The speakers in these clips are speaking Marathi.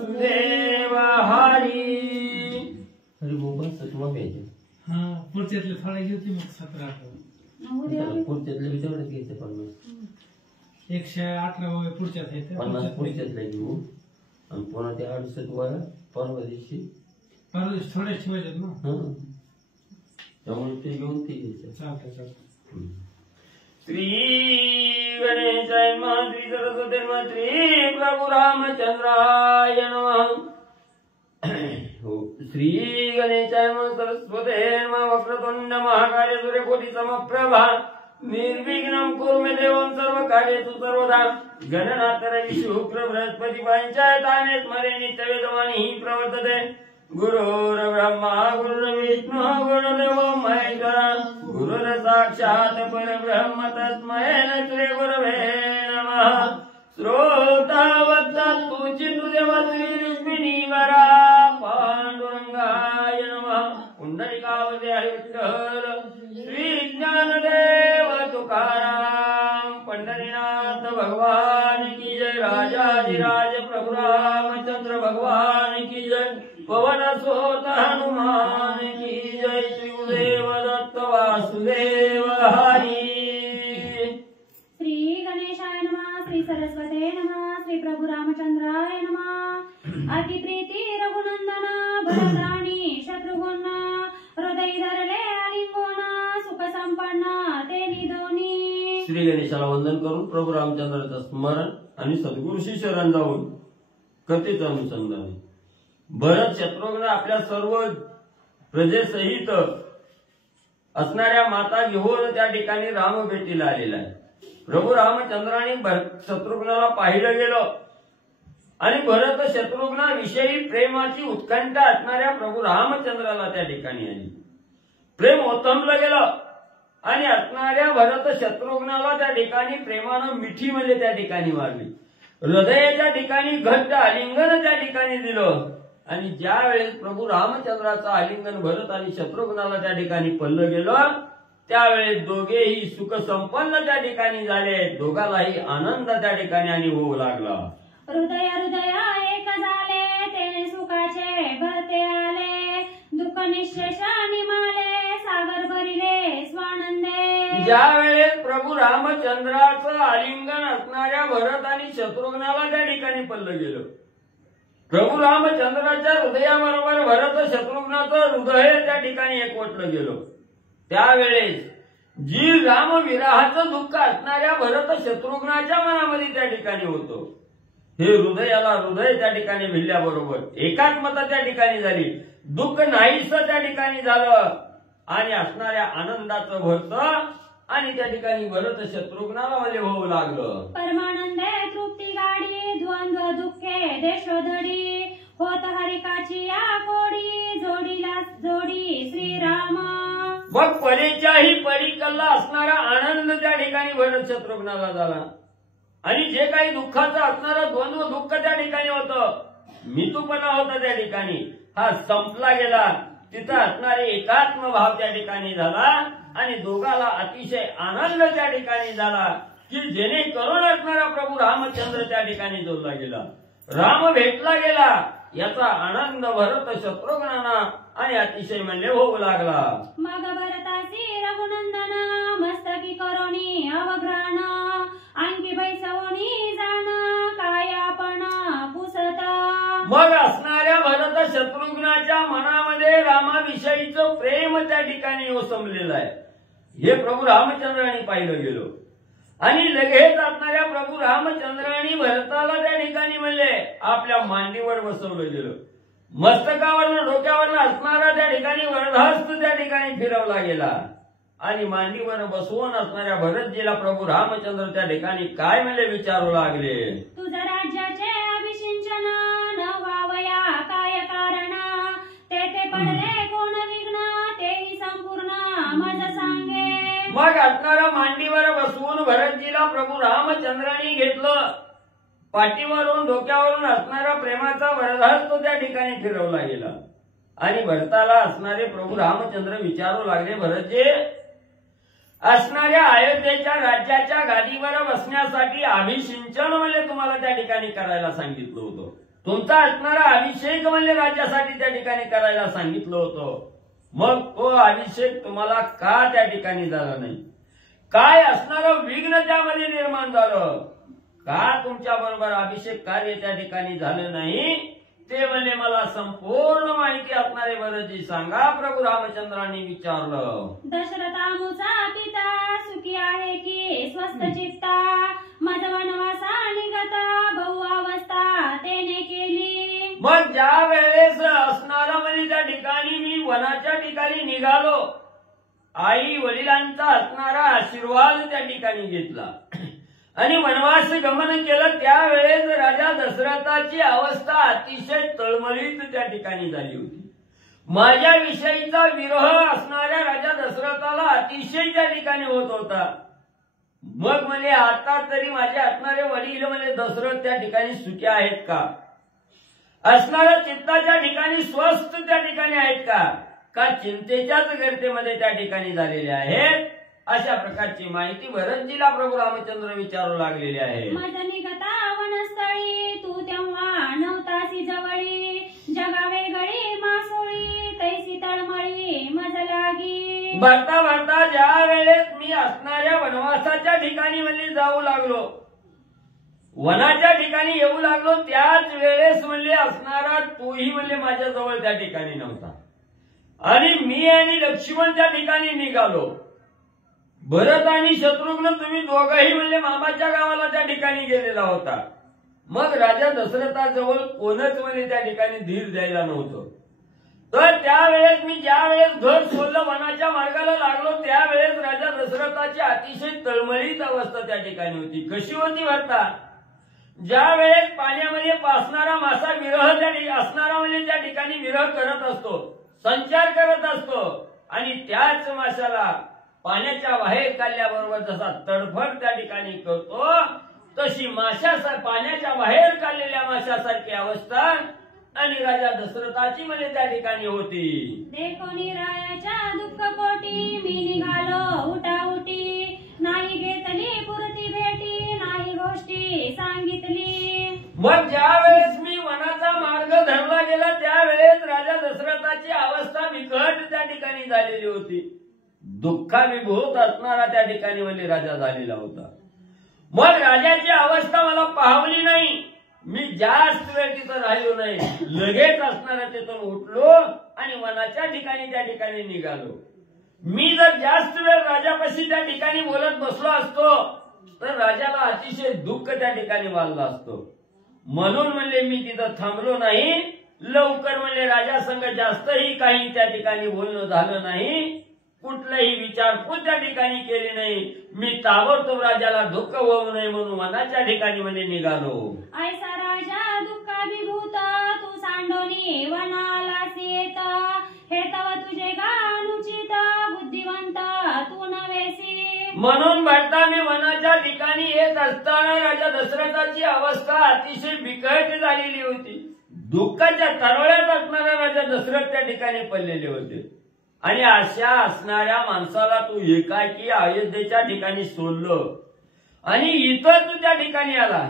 वासुदेव हरी हरी बोबा सतवा घ्यायचे हा पुढच्यातले थोडे घेते मग 17 पुढच्यातले विचारले घ्यायचे 50 118 पुढच्यात आहेत 50 पुढच्यातले घेऊ आणि पुन्हा ते 68 वर परवा दिवशी थोडे ठेवायचे ना त्यामुळे ते घेऊन ते घ्यायचे चालतं श्री गणेशाय नमः श्री सरस्वती नमः श्री प्रभु रामचंद्राय नमः श्री गणेशाय नमः सरस्वते नमः वक्रतुंड महाकाय सूर्यकोटि समप्रभा निर्विघ्नं कुरु मे देवं सर्वकार्येषु सर्वदा गणनाथ रवि शुक्र बृहस्पति पंचायताने स्मरे नित्यवेदवाणी प्रवर्तते गुरुर्ब्रह्मा गुरुर्विष्णु गुरुर्देवो महेश्वरा गुरुर् साक्षात् परब्रह्म तस्मै श्री गुरवे नमः श्रोतावत्तु चित्तदेव श्री रुक्मिणीवरा पांडुरंगाय नमः पुंडरीकावते हरिविठ्ठल श्री ज्ञानदेव तुकाराम पंढरीनाथ भगवान की जय राजाधिराज प्रभु रामचंद्र भगवान की जय पवन सोत हनुमान की जय शिवदेव दत्त वासुदेव हरी श्री गणेशाय नमः श्री सरस्वते नमः श्री प्रभु रामचंद्राय नमः अति प्रीती रघुनंदन भरदानी शत्रुघ्न हृदय धरले आलिंगन सुख संपन्न ते निधोनी श्री गणेशाला वंदन करून प्रभु रामचंद्राचं स्मरण आणि सद्गुरूशी शरण जाऊन कथेचं अनुसंधान भरत शत्रुघ्न आपल्या सर्व प्रजेसहित असणाऱ्या माता घेऊन त्या ठिकाणी राम भेटीला आलेला आहे प्रभू रामचंद्राने शत्रुघ्नाला पाहिलं गेलं आणि भरत शत्रुघ्नाविषयी प्रेमाची उत्कंठा असणाऱ्या प्रभू रामचंद्राला त्या ठिकाणी आली प्रेम ओतंबलं गेलं आणि असणाऱ्या भरत शत्रुघ्नाला त्या ठिकाणी प्रेमानं मिठी म्हणजे त्या ठिकाणी मारली हृदयाच्या ठिकाणी घट्ट आलिंगन त्या ठिकाणी दिलं आणि ज्या वेळेस प्रभू रामचंद्राचं आलिंगन भरत आणि शत्रुघ्नाला त्या ठिकाणी पडलं गेलं त्यावेळेस दोघेही सुख संपन्न त्या ठिकाणी झाले दोघालाही आनंद त्या ठिकाणी आणि होऊ लागला हृदय हृदय एक झाले ते सुखाचे भरते आले दुःख निशेष निमाले सागर भरिले स्वानंदे ज्या वेळेस प्रभू रामचंद्राचं आलिंगन असणाऱ्या भरत आणि शत्रुघ्नाला त्या ठिकाणी पडलं गेलं प्रभू रामचंद्राच्या हृदयाबरोबर भरत शत्रुघ्नाचं हृदय त्या ठिकाणी एकवटलं गेलं त्यावेळेस जी रामविराहाचं दुःख असणाऱ्या भरत शत्रुघ्नाच्या मनामध्ये त्या ठिकाणी होतं हे हृदयाला हृदय त्या ठिकाणी भिडल्याबरोबर एकात्मता त्या ठिकाणी झाली दुःख नाहीसं त्या ठिकाणी झालं आणि असणाऱ्या आनंदाचं भरतं आणि त्या ठिकाणी भरत शत्रुघ्नाला मध्ये होऊ लागलं परमानंदे तृप्ती गाडी द्वंद्व दुःखे देशोधडी होत हरिकाची या कोडी जोडीला जोडी श्रीराम मग परीच्याही परीकल्ला असणारा आनंद त्या ठिकाणी भरत शत्रुघ्नाला झाला आणि जे काही दुःखाचं असणारं द्वंद्व दुःख त्या ठिकाणी होतं मितूपणा होता त्या ठिकाणी हा संपला गेला तिथं असणारे एकात्म भाव त्या ठिकाणी झाला आणि दोघाला अतिशय आनंद त्या ठिकाणी झाला की जेणेकरून असणारा प्रभू रामचंद्र त्या ठिकाणी जोडला गेला राम भेटला गेला याचा आनंद भरत शत्रुघ्नांना आणि अतिशय म्हणजे होऊ लागला मग भरतासी रघुनंदन मस्तकी करोनी अवघ्राण आणखी बैसवणी जाण काय आपण पुसता मग असणाऱ्या भरत शत्रुघ्नाच्या मनामध्ये रामाविषयीचं प्रेम त्या ठिकाणी ओसमलेलं आहे हे प्रभू रामचंद्रांनी पाहिलं गेलो आणि लगेच असणाऱ्या प्रभू रामचंद्रांनी भरताला त्या ठिकाणी म्हणले आपल्या मांडीवर बसवलं गेलं मस्तकावरनं डोक्यावरनं असणारा त्या ठिकाणी वरदहस्त त्या ठिकाणी फिरवला गेला आणि मांडीवर बसवून असणाऱ्या भरतजीला प्रभू रामचंद्र त्या ठिकाणी काय म्हणले विचारू लागले तुझ्या राज्याचे अभिषिंचन न व्हावया काय कारण ते पडले कोण विघ्न तेही संपूर्ण मज सांगे मग असणारा मांडीवर बसवून भरतजीला प्रभू रामचंद्रांनी घेतलं पाठीवरून डोक्यावरून असणारा प्रेमाचा वरदहस्त त्या ठिकाणी फिरवला गेला आणि भरताला असणारे प्रभू रामचंद्र विचारू लागले भरतजी असणाऱ्या अयोध्येच्या राज्याच्या गादीवर बसण्यासाठी अभिषिंचन म्हणजे तुम्हाला त्या ठिकाणी करायला सांगितलं होतं तुमचा असणारा अभिषेक म्हणले राज्यासाठी त्या ठिकाणी करायला सांगितलं होतं. मग तो अभिषेक तुम्हाला का त्या ठिकाणी झाला नाही? काय असणारं विघ्न त्यामध्ये निर्माण झालं? का तुमच्या बरोबर अभिषेक कार्य त्या ठिकाणी झालं नाही? ते म्हणले मला संपूर्ण माहिती असणारे भरतजी सांगा. प्रभू रामचंद्रांनी विचारलं. दशरथामुचा पिता सुखी आहे की स्वस्थ चित्ता, मज वनवासा निगता बहु अवस्था त्याने केली. मग ज्या वेळेस असणारा म्हणजे त्या ठिकाणी मी वनाच्या ठिकाणी निघालो, आई वडिलांचा असणारा आशीर्वाद त्या ठिकाणी घेतला आणि वनवास गमन केलं. त्यावेळेस राजा दशरथाची अवस्था अतिशय तळमळीत त्या ठिकाणी झाली होती. माझ्या विषयीचा विरह असणाऱ्या राजा दशरथाला अतिशय त्या ठिकाणी होत होता. मग म्हणजे आता तरी माझे असणारे वडील म्हणजे दशरथ त्या ठिकाणी सुखी आहेत का? असणाऱ्या चित्ताच्या ठिकाणी स्वस्थ त्या ठिकाणी आहेत का चिंतेच्याच गर्तेमध्ये त्या ठिकाणी झालेले आहेत? अशा प्रकारची माहिती भरतजीला प्रभू रामचंद्र विचारू लागलेले आहे. मज निगता वनस्थळी तू तेव्हा नव्हतासी जवळी, जगा वेगळी मासोळी तैसी तळमळी मज लागी. भरता भरता ज्या वेळेस मी असणाऱ्या वनवासाच्या ठिकाणी म्हणजे जाऊ लागलो, वनाच्या ठिकाणी येऊ लागलो, त्याच वेळेस म्हणले असणारा तोही म्हणले माझ्या जवळ त्या ठिकाणी नव्हता आणि मी आणि लक्ष्मण त्या ठिकाणी निघालो. भरत आणि शत्रुघ्न तुम्ही दोघंही म्हणजे मामाच्या गावाला त्या ठिकाणी गेलेला होता. मग राजा दशरथाजवळ कोणच म्हणजे त्या ठिकाणी धीर द्यायला नव्हतं. तर त्यावेळेस मी ज्या वेळेस घर सोडलं, वनाच्या मार्गाला लागलो, त्यावेळेस राजा दशरथाची अतिशय तळमळीत अवस्था त्या ठिकाणी होती. कशी होती भरता? ज्या वेळेस पाण्यामध्ये पासणारा मासा विरह त्या असणारा म्हणजे त्या ठिकाणी विरह करत असतो, संचार करत असतो आणि त्याच माशाला पाण्याच्या बाहेर काढल्याबरोबर जसा तडफड त्या ठिकाणी करतो, तशी पाण्याच्या बाहेर काढलेल्या माशासारखी अवस्था आणि राजा दशरथाची मध्ये त्या ठिकाणी होती. देखोनी रायाच्या दुःख पोटी मी निघालो उठाउटी, नाही घेतली पुरती भेटी, नाही गोष्टी सांगितली. मग ज्या वेळेस मी वनाचा मार्ग धरला गेला, त्यावेळेस राजा दशरथाची अवस्था बिकट त्या ठिकाणी झालेली होती. दुःखाविभूत असणारा त्या ठिकाणी म्हणजे राजा झालेला होता. मग राजाची अवस्था मला पाहवली नाही. मी जास्त वेळ तिथं राहिलो नाही, लगेच असणारा तिथून उठलो आणि वनाच्या ठिकाणी त्या ठिकाणी निघालो. मी जर जास्त वेळ राजापाशी त्या ठिकाणी बोलत बसलो असतो तर राजाला अतिशय दुःख त्या ठिकाणी वाढलं असतो. म्हणून म्हणले मी तिथं थांबलो नाही. लवकर म्हणले राजासंग जास्तही काही त्या ठिकाणी बोलणं झालं नाही, कुठलाही विचारपूस त्या ठिकाणी केली नाही. मी ताबडतोब राजाला दुःख होऊ नये म्हणून वनाच्या ठिकाणी म्हणजे निघालो. ऐसा राजा दुःखाभिभूत तू सांडोनी वनालास येत, हे तव तुझे गानुचित बुद्धिवंत तू नव्हेसी. म्हणून भरता मी वनाच्या ठिकाणी येत असताना राजा दशरथाची अवस्था अतिशय बिकट झालेली होती. दुःखाच्या तळवळ्यात असणारा राजा दशरथ त्या ठिकाणी पडलेले होते आणि अशा असणाऱ्या माणसाला तू एकाकी अयोध्येच्या ठिकाणी सोडलं आणि इथं तू त्या ठिकाणी आला.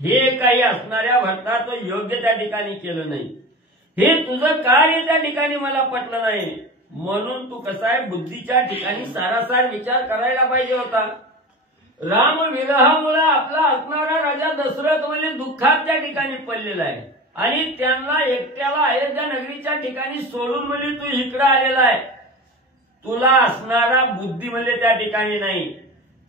हे काही असणाऱ्या भरता तो योग्य त्या ठिकाणी केलं नाही. हे तुझं कार्य त्या ठिकाणी मला पटलं नाही. म्हणून तू कसा आहे, बुद्धीच्या ठिकाणी सारासार विचार करायला पाहिजे होता. राम विरहामुळे आपला असणारा राजा दशरथ म्हणजे दुःखात त्या ठिकाणी पडलेला आहे आणि त्यांना एकट्याला अयोध्या नगरीच्या ठिकाणी सोडून म्हणजे तू इकडे आलेला आहे. तुला असणारा बुद्धी म्हणजे त्या ठिकाणी नाही,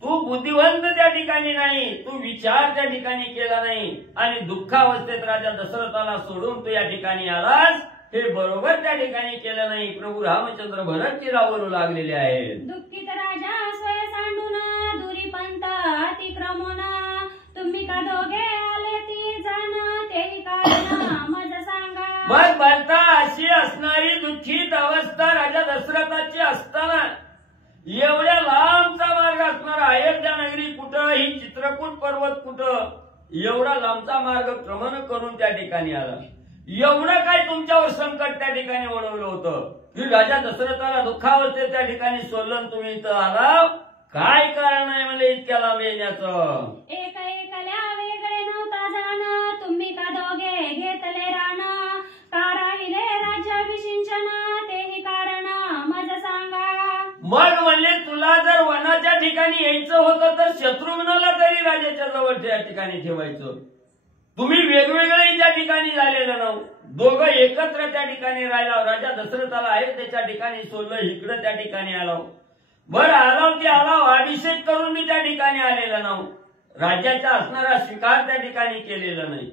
तू बुद्धिवंत त्या ठिकाणी नाही, तू विचार त्या ठिकाणी केला नाही आणि दुःखावस्थेत राजा दशरथाला सोडून तू या ठिकाणी आलास. हे बरोबर त्या ठिकाणी केलं नाही. प्रभू रामचंद्र भरतजी रावरू लागलेले आहेत. दुःखित राजा स्वय सांडून दुरी पंत अतिक्रमण, तुम्ही का दोघे आले ती जाण तेही कारण मज सांगा. मग भरता अशी असणारी दुःखित अवस्था राजा दशरथाची असताना एवढ्या लांबचा मार्ग असणारा अयोध्या नगरी कुठं, ही चित्रकूट पर्वत कुठं, एवढा लांबचा मार्ग क्रमण करून त्या ठिकाणी आला. एवढं काय तुमच्यावर संकट त्या ठिकाणी ओढवलं होतं की राजा दशरथाला दुःखावस्थेत त्या ठिकाणी सोडलं तुम्ही इथं आला? काय कारण आहे म्हणजे इतक्या लांब येण्याचं? एक एकल्या वेगळे नव्हता जाण, तुम्ही का दोघे मग म्हणले तुला जर वनाच्या ठिकाणी यायचं होतं तर शत्रुघ्नाला तरी राजाच्या जवळ त्या ठिकाणी ठेवायचं. तुम्ही वेगवेगळे त्या ठिकाणी झालेलं नाव, दोघं एकत्र त्या ठिकाणी राहिला. राजा दशरथाला आहे त्याच्या ठिकाणी सोडलं, इकडं त्या ठिकाणी आलो. बरं आलाव ते आलाव, अभिषेक करून मी त्या ठिकाणी आलेलं नाव, राज्याचा असणारा स्वीकार त्या ठिकाणी केलेला नाही.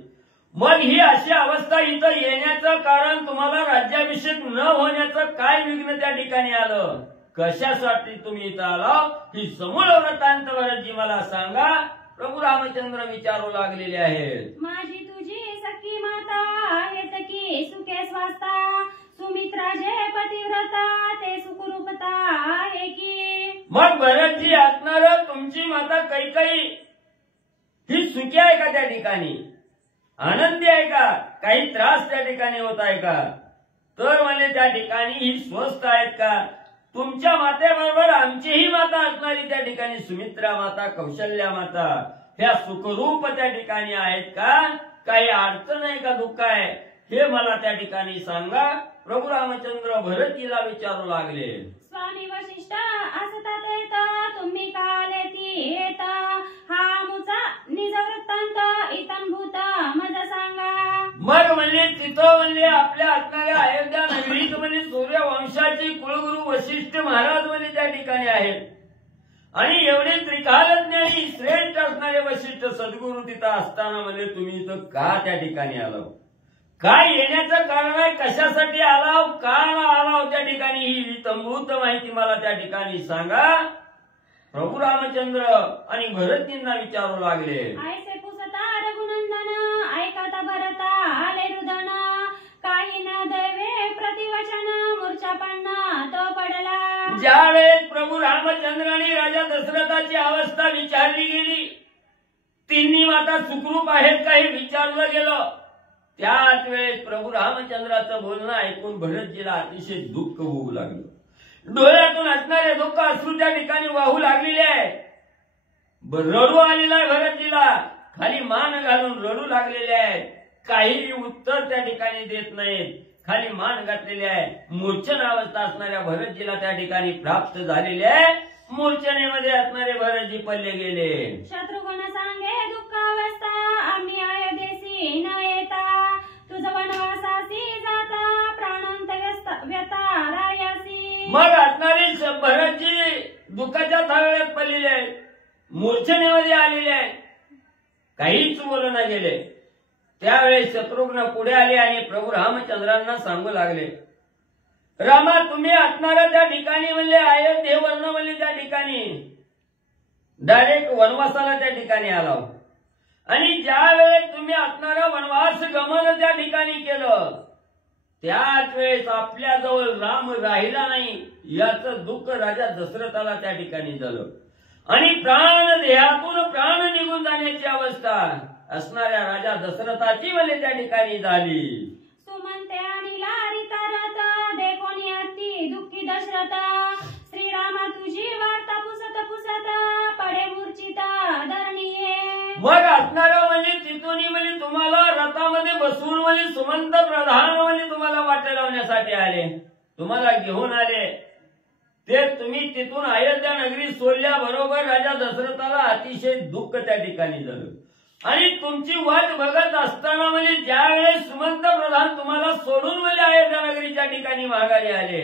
मग ही अशी अवस्था इथं येण्याचं कारण तुम्हाला राज्याभिषेक न होण्याचं काय विघ्न त्या ठिकाणी आलं, कशासाठी तुम्ही इथं आला, ही समूळ वृत्तांत भरतजी मला सांगा. प्रभू रामचंद्र विचारू लागलेले आहेत. माझी तुझी सखी माता आहेत की सुखे स्वास्ता, सुमित्रा जे पतिव्रता ते सुखरूपता आहे की. मग भरतजी असणार तुमची माता कैकेयी ही सुखी आहे का त्या ठिकाणी, आनंदी आहे का, काही त्रास त्या ठिकाणी होत आहे का, तर म्हणजे त्या ठिकाणी ही स्वस्थ आहेत का. तुमच्या मातेबरोबर आमचीही माता असणारी त्या ठिकाणी सुमित्रा माता, कौशल्या माता ह्या सुखरूप त्या ठिकाणी आहेत का, काही अडचण आहे का, दुःख आहे, हे मला त्या ठिकाणी सांगा. प्रभू रामचंद्र भरतजीला विचारू लागले. स्वामी वशिष्ठ असतात येत तुम्ही काले ती येत, हा मुचा निज वृत्तांत इतंभूत मज सांगा. मग म्हणले तिथं म्हणले आपल्या असणाऱ्या अयोध्या नगरीत म्हणजे सूर्यवंशाचे कुलगुरू वशिष्ठ महाराज म्हणजे त्या ठिकाणी आहेत. आणि एवढे त्रिकालज्ञानी श्रेष्ठ असणारे वशिष्ठ सद्गुरू तिथं असताना म्हणजे तुम्ही इथं का त्या ठिकाणी आलो, काय येण्याचं कारण आहे, कशासाठी आलाव, का आलाव त्या ठिकाणी, ही तंभूत माहिती मला त्या ठिकाणी सांगा. प्रभू रामचंद्र आणि भरतजींना विचारू लागले. ऐसे पुसता रघुनंदन ऐकता भरता आले रुदन, काही न दैवे प्रतिवचन मूर्छा पडना तो पडला. ज्यावेळेस प्रभू रामचंद्र आणि राजा दशरथाची अवस्था विचारली गेली, तिन्ही माता सुखरूप आहेत का हे विचारलं गेलं, त्याच वेळेस प्रभू रामचंद्राचं बोलणं ऐकून भरतजीला अतिशय दुःख होऊ लागलं. डोळ्यातून असणारे दुःख अश्रू त्या ठिकाणी वाहू लागलेले आहे. रडू आलेला आहे भरतजीला, खाली मान घालून रडू लागलेले आहे. काही उत्तर त्या ठिकाणी देत नाहीत, खाली मान घातलेले आहे. मूर्छन अवस्था असणाऱ्या भरतजीला त्या ठिकाणी प्राप्त झालेली आहे. मूर्छनेमध्ये असणारे भरतजी पडले गेले. शत्रुघ्न सांगे दुःख अवस्था आम्ही अयोध्येसी न येता, तुझ वनवासासी जाता प्राणांत व्यथा रायासी. मग असणारे भरतजी दुःखाच्या थाळ्यात पडलेले आहेत, मूर्छनेमध्ये आलेले आहेत, काहीच बोलना गेले. त्यावेळेस शत्रुघ्न पुढे आले आणि प्रभू रामचंद्रांना सांगू लागले, रामा तुम्ही असणारा त्या ठिकाणी म्हणजे अयोध्येवरनं म्हणजे त्या ठिकाणी डायरेक्ट वनवासाला त्या ठिकाणी आला, आणि ज्या वेळेस तुम्ही असणारा वनवास गमन त्या ठिकाणी केलं, त्याच वेळेस आपल्याजवळ राम राहिला नाही याचं दुःख राजा दशरथाला त्या ठिकाणी झालं. आणि प्राण देहातून प्राण निघून जाण्याची अवस्था असणाऱ्या राजा दशरथाची म्हणजे त्या ठिकाणी झाली. सुमंते आणि लारी तरत देखोनी अति दुःखी दशरथ, श्रीरामा तुझी वार्ता पुसत पुसत पडे मूर्छित धरणीये. मग असणारा म्हणजे तिथून म्हणजे तुम्हाला रथामध्ये बसवून म्हणजे सुमंत प्रधान म्हणजे तुम्हाला वाट लावण्यासाठी आले, तुम्हाला घेऊन आले. ते तुम्ही तिथून अयोध्या नगरी सोडल्याबरोबर राजा दशरथाला अतिशय दुःख त्या ठिकाणी झालं. आणि तुमची वाट बघत असताना म्हणजे ज्या वेळेस सुमंत प्रधान तुम्हाला सोडून म्हणजे अयोध्या नगरीच्या ठिकाणी माघारी आले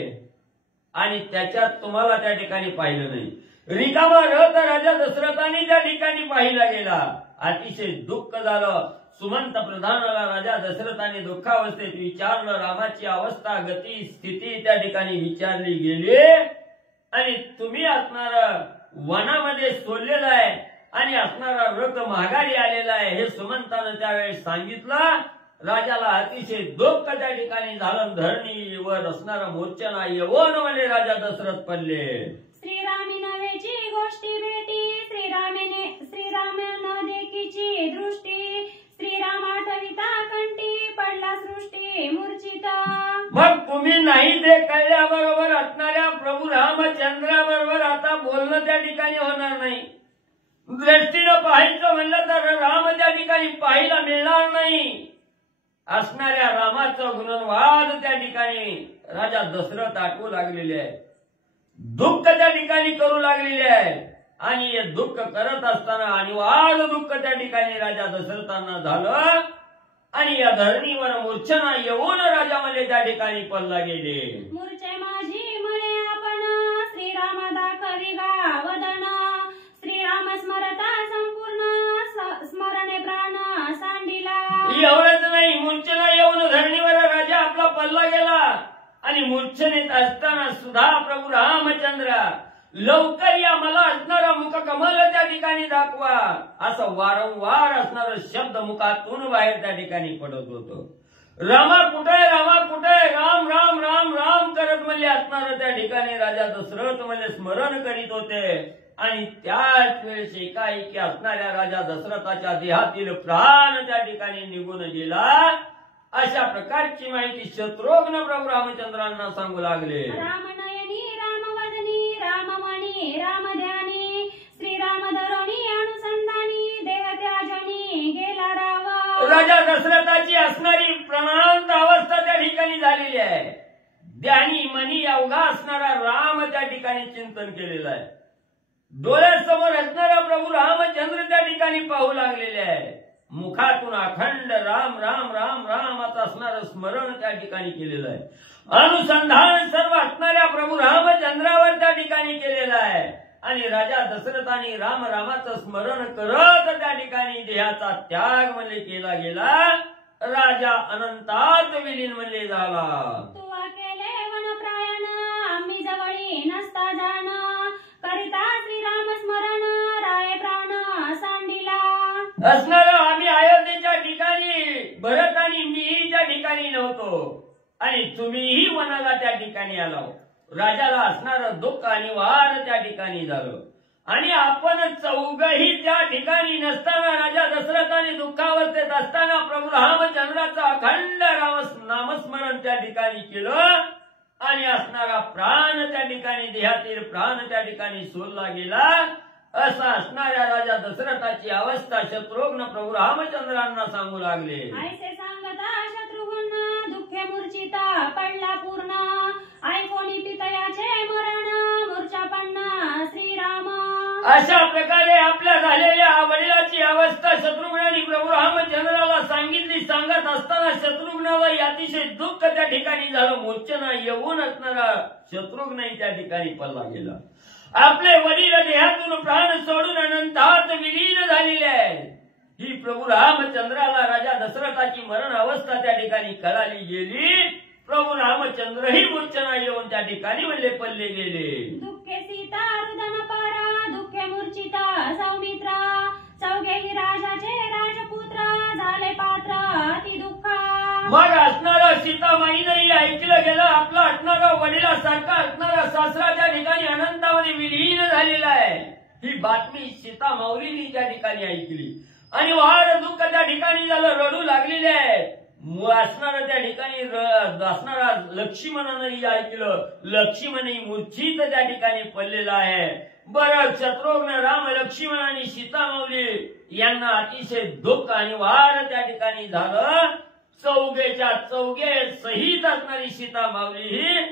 आणि त्याच्यात तुम्हाला त्या ठिकाणी पाहिलं नाही, रिकामा रथ राजा दशरथाने त्या ठिकाणी पाहिला गेला. अतिशय दुःख झालं. सुमंत प्रधानाला राजा दशरथाने दुःखावस्थेत विचारलं, रामाची अवस्था गती स्थिती त्या ठिकाणी विचारली गेली, आणि तुम्ही असणार वनामध्ये सोडलेलं आहे आणि असणारा रथ माघारी आलेला आहे हे सुमंतानं त्यावेळेस सांगितलं. राजाला अतिशय दुःख त्या ठिकाणी झालं. धरणीवर असणारा मूर्छना येऊन म्हणजे राजा दशरथ पडले. श्रीरामी नवेची गोष्टी भेटी, श्रीरामेन देखीची दृष्टी, श्रीराम आठविता कंठी पडला सृष्टी मूर्छित. मग तुम्ही नाही ते कळल्याबरोबर असणाऱ्या प्रभू रामचंद्राबरोबर आता बोलणं त्या ठिकाणी होणार नाही. दृष्टीनं पाहायचं म्हणलं तर राम त्या ठिकाणी पाहायला मिळणार नाही. असणाऱ्या रामाचं गुणवाद त्या ठिकाणी राजा दशरथ आठवू लागलेले आहे. दुःख त्या ठिकाणी करू लागलेले आहे. आणि हे दुःख करत असताना अनिवार्य दुःख त्या ठिकाणी राजा दशरथांना झालं. आणि या धरणीवर मूर्छना येऊन राजा म्हणजे त्या ठिकाणी पडला गेले. मूर्छे माझी म्हणे आपण श्रीराम दाखवी गावदन, श्रीराम स्मरता संपूर्ण स्मरणे प्राण सांडिला. एवढंच नाही, मूर्छना येऊन धरणीवर राजा आपला पडला गेला. आणि मूर्छनेत असताना सुद्धा प्रभू रामचंद्र लवकर या, मला असणारा मुख कमल त्या ठिकाणी दाखवा, असं वारंवार असणारं शब्द मुखातून बाहेर त्या ठिकाणी पडत होतं. रामा कुठे, रामा कुठे, राम राम राम राम करत म्हणजे असणारं त्या ठिकाणी राजा दशरथ म्हणजे स्मरण करीत होते. आणि त्याच वेळेस एकाएकी असणाऱ्या राजा दशरथाच्या देहातील प्राण त्या ठिकाणी निघून गेला. अशा प्रकारची माहिती शत्रुघ्न प्रभू रामचंद्रांना सांगू लागले. रामनयनी रामवदनी राममणी रामध्यानी, श्रीराम धरोणी अनुसंधानी, देह त्याजनी गेला राव. राजा दशरथाची असणारी प्रणांत अवस्था त्या ठिकाणी झालेली आहे. ध्यानी मनी अवघा असणारा राम त्या ठिकाणी चिंतन केलेलं आहे. डोळ्यासमोर असणारा प्रभू रामचंद्र त्या ठिकाणी पाहू लागलेले आहे. मुखातून अखंड राम राम राम राम आता असणारं स्मरण त्या ठिकाणी केलेलं आहे. अनुसंधान सर्व असणाऱ्या प्रभू रामचंद्रावर त्या ठिकाणी केलेलं आहे. आणि राजा दशरथाने राम रामाचं स्मरण करत त्या ठिकाणी देहाचा त्याग म्हणजे केला गेला. राजा अनंतात विलीन म्हणजे झाला. तुवा केले वनप्रायण, आम्ही जवळी नसता जाण, करिता श्रीराम स्मरण, राय प्राण सांडिला. असणारं आम्ही अयोध्येच्या ठिकाणी, भरत आणि मीही त्या ठिकाणी नव्हतो. आणि तुम्हीही वनाला त्या ठिकाणी आलो. राजाला असणारं दुःख अनिवार्य त्या ठिकाणी झालं. आणि आपण चौघही त्या ठिकाणी नसताना, राजा दशरथाने दुःखावस्थेत असताना प्रभू रामचंद्राचं अखंड नामस्मरण त्या ठिकाणी केलं. आणि असणारा प्राण त्या ठिकाणी, देहातील प्राण त्या ठिकाणी सोडला गेला. असा असणाऱ्या राजा दशरथाची अवस्था शत्रुघ्न प्रभू रामचंद्रांना सांगू लागले. ऐसे सांगता शत्रुघ्न दुःखे मूर्छिता पडला पूर्ण, ऐकोनी पितयाचे मरण, मूर्छापन्न श्रीराम. अशा प्रकारे आपल्या झालेल्या वडिलाची अवस्था शत्रुघ्नाने प्रभू रामचंद्राला सांगितली. सांगत असताना शत्रुघ्नालाही अतिशय दुःख त्या ठिकाणी झालं. मूर्छना येऊन असणारा शत्रुघ्नही त्या ठिकाणी पडला गेला. आपले वडील देहातून प्राण सोडून अनंतात विलीन झालेले आहे. ही प्रभू रामचंद्राला राजा दशरथाची मरण अवस्था त्या ठिकाणी कळाली गेली. प्रभू रामचंद्रही मूर्छना येऊन त्या ठिकाणी म्हणले पडले गेले. दुःखे सीता रुदन पारा, दुःखे मूर्छिता सौमित्रा, चौघेही राजाचे राजपुत्र, झाले पात्र अति दुःखा. मग असणारा सीतामाईनंही ऐकलं गेलं. आपला असणारा वडिलासारखा असणारा सासरा त्या ठिकाणी अनंतामध्ये विलीन झालेला आहे. ही बातमी सीता माऊलीने त्या ठिकाणी ऐकली. आणि वाढ दुःख त्या ठिकाणी झालं, रडू लागलेले आहे. असणारा त्या ठिकाणी असणारा लक्ष्मणानंही ऐकलं. लक्ष्मणही मूर्छित त्या ठिकाणी पडलेला आहे. बरं, शत्रुघ्न राम लक्ष्मण आणि सीता माऊली यांना अतिशय दुःख आणि वाढ त्या ठिकाणी झालं. चौघेच्या चौघे सहित असणारी सीता माऊली ही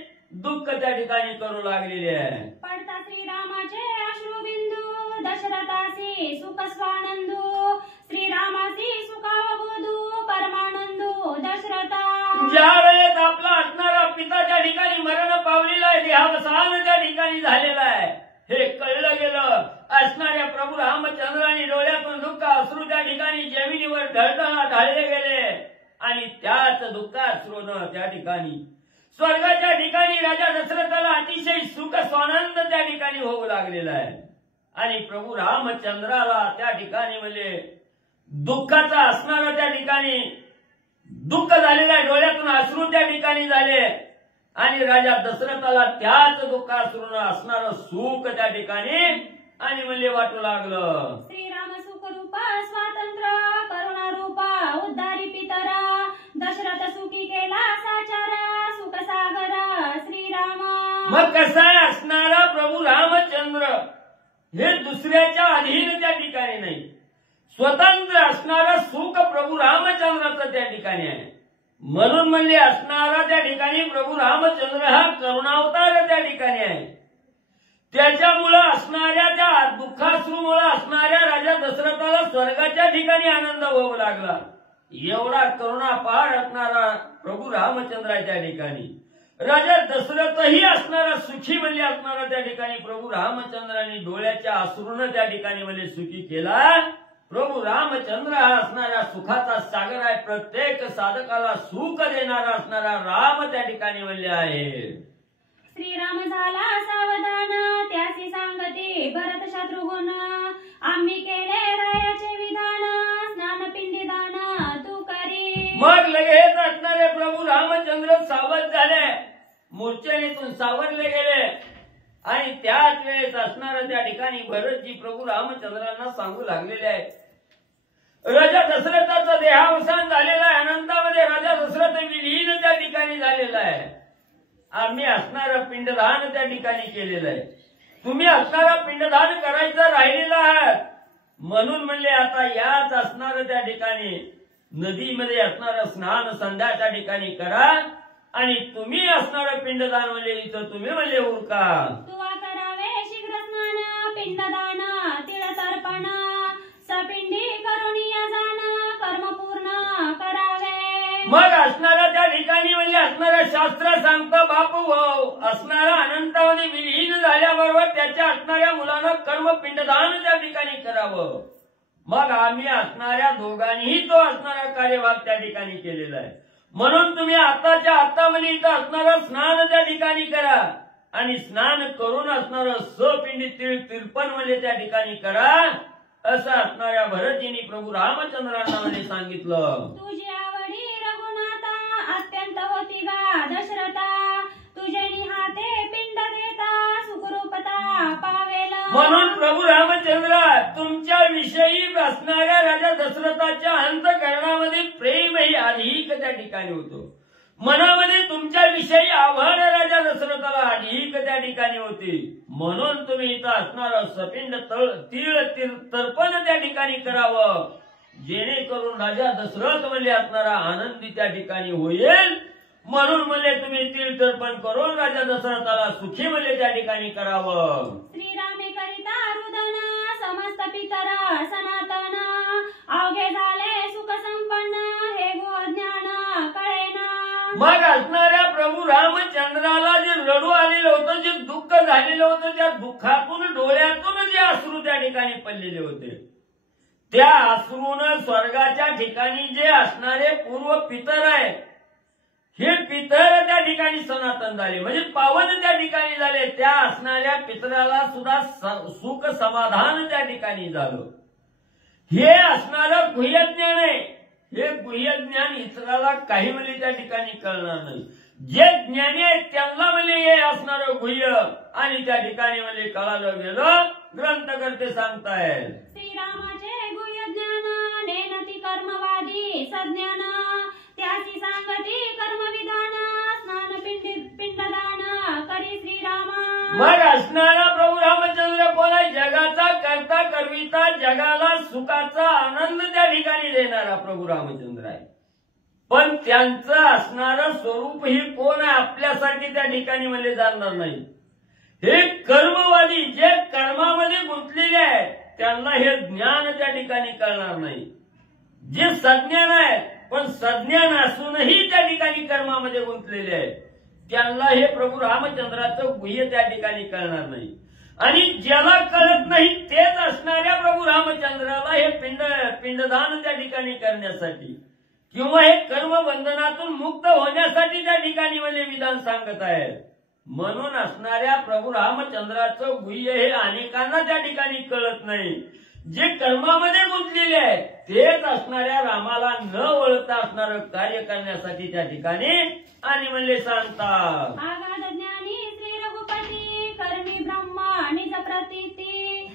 दुःख त्या ठिकाणी करू लागलेली आहे. पडता श्रीरामाचे अश्रुबिंदू, दशरथासी सुख स्वानंदू, श्रीरामासी सुखावबोधू, परमानंदू दशरथा. ज्या वेळेस आपला असणारा पिता त्या ठिकाणी मरण पावलेला आहे, देहावसान त्या ठिकाणी झालेला आहे, हे कळलं गेलं. असणाऱ्या प्रभू रामचंद्राने डोळ्यातून दुःख अश्रू त्या ठिकाणी जमिनीवर ढळढळा ढाळले गेले. आणि त्याच दुःखाश्रूनं त्या ठिकाणी स्वर्गाच्या ठिकाणी राजा दशरथाला अतिशय सुख स्वानंद त्या ठिकाणी होऊ लागलेला आहे. आणि प्रभू रामचंद्राला त्या ठिकाणी म्हणजे दुःखाचा असणारा त्या ठिकाणी दुःख झालेलं आहे. डोळ्यातून अश्रू त्या ठिकाणी झाले. आणि राजा दशरथाला त्याच दुःखाश्रूनं असणारं सुख त्या ठिकाणी आणि म्हणजे वाटू लागलं. श्रीराम सुखरूपा स्वातंत्र्य, करुणा रूपा उद्धारी पितरा, दशरथ सुखी केला साचारा, सुख सागरा श्रीराम. मग कसा असणारा प्रभू रामचंद्र हे दुसऱ्याच्या अधीन त्या ठिकाणी नाही, स्वतंत्र असणारं सुख प्रभू रामचंद्राचं त्या ठिकाणी आहे. म्हणून म्हणजे असणारा त्या ठिकाणी प्रभू रामचंद्र हा करुणावतार त्या ठिकाणी आहे. त्याच्यामुळं असणाऱ्या त्या दुःखाश्रूमुळे असणाऱ्या राजा दशरथाला स्वर्गाच्या ठिकाणी आनंद होऊ लागला. एवढा करुणा पार असणारा प्रभू रामचंद्र आहे त्या ठिकाणी. राजा दशरथही असणारा सुखी म्हणजे असणारा त्या ठिकाणी प्रभू रामचंद्राने डोळ्याच्या अश्रूनं त्या ठिकाणी म्हणजे सुखी केला. प्रभू रामचंद्र हा असणारा सुखाचा सागर आहे. प्रत्येक साधकाला सुख देणारा असणारा राम त्या ठिकाणी म्हणले आहे. श्रीराम झाला सावधान त्यासी सांगती भरत शत्रुघ्न आम्ही केले रायाचे विधान स्नान पिंडी दान तू करी. मग लगेच असणारे प्रभू रामचंद्र सावध झाले, मूर्छेतून सावरले गेले आणि त्याच वेळेस असणाऱ्या त्या ठिकाणी भरतजी प्रभू रामचंद्रांना सांगू लागलेले आहे. राजा दशरथाचा देहावसान झालेला आहे. अनंतामध्ये राजा दशरथ विलीन त्या ठिकाणी झालेला आहे. आम्ही असणारं पिंडदान त्या ठिकाणी केलेलं आहे. तुम्ही असणारं पिंडदान करायचं राहिलेलं आहात म्हणून म्हणले आता याच असणारं त्या ठिकाणी नदीमध्ये असणारं स्नान संध्या त्या ठिकाणी करा आणि तुम्ही असणारं पिंडदान म्हणजे इथं तुम्ही म्हणजे उरका. तुवा करावे शीघ्र स्नान पिंडदान तिळ तर्पण सपिंडी करुणीय जाण कर्म पूर्ण करावे. मग असणारा त्या ठिकाणी म्हणजे असणारं शास्त्र सांगतं बापू असणारा अनंतामध्ये विलीन झाल्याबरोबर त्याच्या असणाऱ्या मुलानं कर्म पिंडदान त्या ठिकाणी करावं. मग आम्ही असणाऱ्या दोघांनीही तो असणारा कार्यभाग त्या ठिकाणी केलेला आहे. म्हणून तुम्ही आताच्या आत्तामध्ये इथं असणारं स्नान त्या ठिकाणी करा आणि स्नान करून असणारं सपिंडी तिरपण म्हणजे त्या ठिकाणी करा असं असणाऱ्या भरतजींनी प्रभू रामचंद्रांना म्हणजे सांगितलं. तुझी आवडी रघुनाथा अत्यंत होती गा दशरथा तुझे निहाते पिंड देता सुखरूपता पावेल. म्हणून प्रभू रामचंद्र तुमच्या विषयी असणाऱ्या राजा दशरथाच्या अंतःकरणामध्ये प्रेमही अधिक त्या ठिकाणी होतो. मनामध्ये तुमच्या विषयी आवड राजा दशरथाला अधिक त्या ठिकाणी होती. म्हणून तुम्ही इथं असणारं सपिंड तीळ तर्पण त्या ठिकाणी करावं जेणेकरून राजा दशरथ म्हणजे असणारा आनंदी त्या ठिकाणी होईल. म्हणून म्हणजे तुम्ही तीळ तर्पण करून राजा दशरथाला सुखी म्हणजे त्या ठिकाणी करावं. श्रीरामे करिता रुदन समस्त पितर सनातन अवघे झाले सुख संपन्न हे गो ज्ञान कळेना. मग असणाऱ्या प्रभू रामचंद्राला जे रडू आलेलं होतं, जे दुःख झालेलं होतं, त्या दुःखातून डोळ्यातून जे अश्रू त्या ठिकाणी पडलेले होते त्या अश्रूनं स्वर्गाच्या ठिकाणी जे असणारे पूर्व पितर आहे हे पितर त्या ठिकाणी सनातन झाले म्हणजे पावन त्या ठिकाणी झाले. त्या असणाऱ्या पितराला सुद्धा सुख समाधान त्या ठिकाणी झालं. हे असणारं गुह्यज्ञान आहे. हे गुह्यज्ञान इतराला काही म्हणजे त्या ठिकाणी कळणार नाही. जे ज्ञानी आहेत त्यांना म्हणजे हे असणारं गुह्य आणि त्या ठिकाणी म्हणजे कळालं गेलं ग्रंथकर्ते सांगतायत. श्रीरामाचे गुह्य ज्ञान नेनती कर्मवादी सज्ञान त्याची सांगती कर्मविधान स्नान पिंडदान करी श्रीरामा. मग असणारा प्रभू रामचंद्र कोण आहे? जगाचा करता करविता जगाला सुखाचा आनंद त्या ठिकाणी देणारा प्रभू रामचंद्र आहे. पण त्यांचं असणारं स्वरूप ही कोण आहे आपल्यासाठी त्या ठिकाणी म्हणजे जाणणार नाही. हे कर्मवादी जे कर्मामध्ये गुंतलेले आहेत त्यांना हे ज्ञान त्या ठिकाणी कळणार नाही. जे सज्ञान आहेत पण सज्ञान असूनही त्या ठिकाणी कर्मामध्ये गुंतलेले आहेत त्यांना हे प्रभू रामचंद्राचं गुह्य त्या ठिकाणी कळणार नाही. आणि ज्याला कळत नाही तेच असणाऱ्या प्रभू रामचंद्राला हे पिंडदान त्या ठिकाणी करण्यासाठी किंवा हे कर्मबंधनातून मुक्त होण्यासाठी त्या ठिकाणी म्हणजे विधान सांगत आहेत. म्हणून असणाऱ्या प्रभू रामचंद्राचं गुह्य हे अनेकांना त्या ठिकाणी कळत नाही. जे कर्मामध्ये गुंतलेले आहेत तेच असणाऱ्या रामाला न वळता असणारं कार्य करण्यासाठी त्या ठिकाणी आणि म्हणले सांगतात. आगाध ज्ञानी श्री रघुपती कर्मी ब्रह्मा निज प्रतीती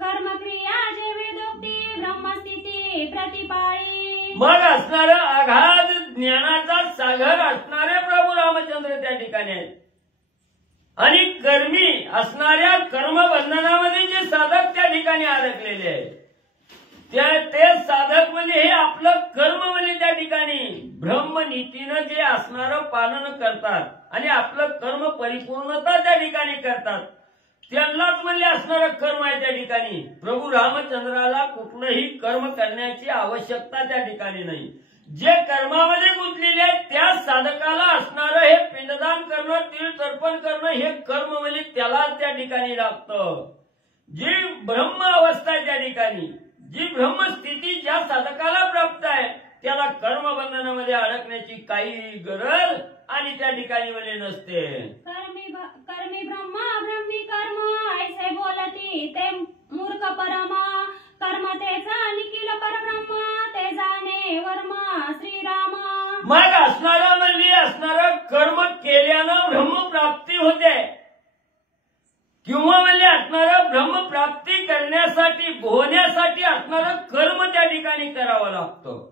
कर्मक्रिया जे वेदोक्ती ब्रह्मस्थिती प्रतिपाळी. मग असणारं आघात ज्ञानाचा सागर असणारे प्रभू रामचंद्र त्या ठिकाणी आहेत आणि कर्मी असणाऱ्या कर्मबंधनामध्ये जे साधक त्या ठिकाणी अडकलेले आहेत ते साधक म्हणजे हे आपलं कर्म म्हणजे त्या ठिकाणी ब्रह्मनीतीनं जे असणारं पालन करतात आणि आपलं कर्म परिपूर्णता त्या ठिकाणी करतात त्यांनाच म्हणले असणारं कर्म आहे त्या ठिकाणी. प्रभू रामचंद्राला कुठलंही कर्म करण्याची आवश्यकता त्या ठिकाणी नाही. जे कर्मामध्ये गुंतलेले आहेत त्या साधकाला असणारं हे पिंडदान करणं, तीर्थ अर्पण करणं हे कर्म म्हणजे त्यालाच त्या ठिकाणी लागतं. जी ब्रह्म अवस्था आहे त्या ठिकाणी, जी ब्रह्मस्थिती ज्या साधकाला प्राप्त आहे त्याला कर्मबंधनामध्ये अडकण्याची काही गरज आणि त्या ठिकाणी मध्ये नसते. कर्मी ब्रह्मा ब्रह्मी कर्म ऐसे बोलती ते मूर्ख परमा. कर्म तेचा निखिल परब्रह्म ते जाणे वर्म श्रीराम. मग असणारा म्हणजे असणारं कर्म केल्यानं ब्रह्मप्राप्ती होते किंवा म्हणजे असणारं ब्रह्मप्राप्ती करण्यासाठी होण्यासाठी असणारं कर्म त्या ठिकाणी करावं लागतं.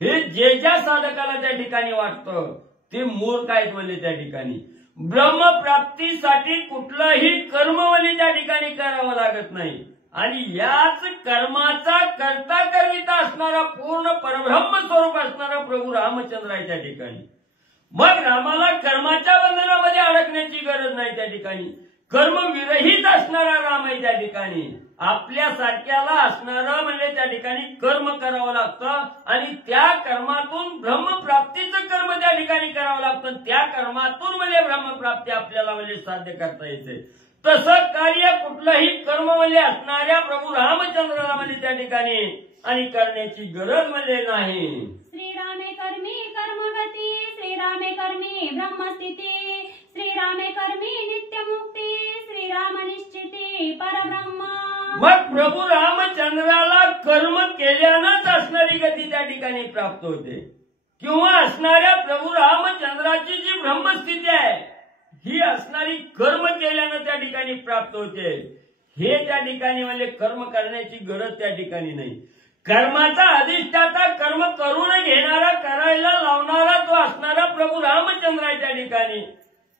हे जे ज्या साधकाला त्या ठिकाणी वाटतं ते मूर्ख आहेत म्हणजे त्या ठिकाणी. ब्रह्मप्राप्तीसाठी कुठलंही कर्म म्हणजे त्या ठिकाणी करावं लागत नाही. आणि याच कर्माचा करता करविता असणारा पूर्ण परब्रह्म स्वरूप असणारा प्रभू रामचंद्र आहे त्या ठिकाणी. मग रामाला कर्माच्या बंधनामध्ये अडकण्याची गरज नाही त्या ठिकाणी. कर्म विरहित असणारा राम आहे त्या ठिकाणी. आपल्यासारख्याला असणारं म्हणजे त्या ठिकाणी कर्म करावं लागतं आणि त्या कर्मातून ब्रह्मप्राप्तीचं कर्म त्या ठिकाणी करावं लागतं. त्या कर्मातून म्हणजे ब्रह्मप्राप्ती आपल्याला म्हणजे साध्य करता येते. तसं कार्य कुठलंही कर्म म्हणजे असणाऱ्या प्रभू रामचंद्राला म्हणजे त्या ठिकाणी आणि करण्याची गरज म्हणजे नाही. श्रीरामे कर्मी कर्मगती श्रीरामे कर्मी ब्रह्मस्थिती श्रीरामे कर्मी नित्यमुक्ती श्रीराम निश्चिती परब्रह्म. मग प्रभू रामचंद्राला कर्म केल्यानंच असणारी गती त्या ठिकाणी प्राप्त होते किंवा असणाऱ्या प्रभू रामचंद्राची जी ब्रह्मस्थिती आहे ही असणारी कर्म केल्यानं त्या ठिकाणी प्राप्त होते. हे त्या ठिकाणी म्हणजे कर्म करण्याची गरज त्या ठिकाणी नाही. कर्माचा अधिष्ठाता कर्म करून घेणारा करायला लावणारा तो असणारा प्रभू रामचंद्र आहे त्या ठिकाणी.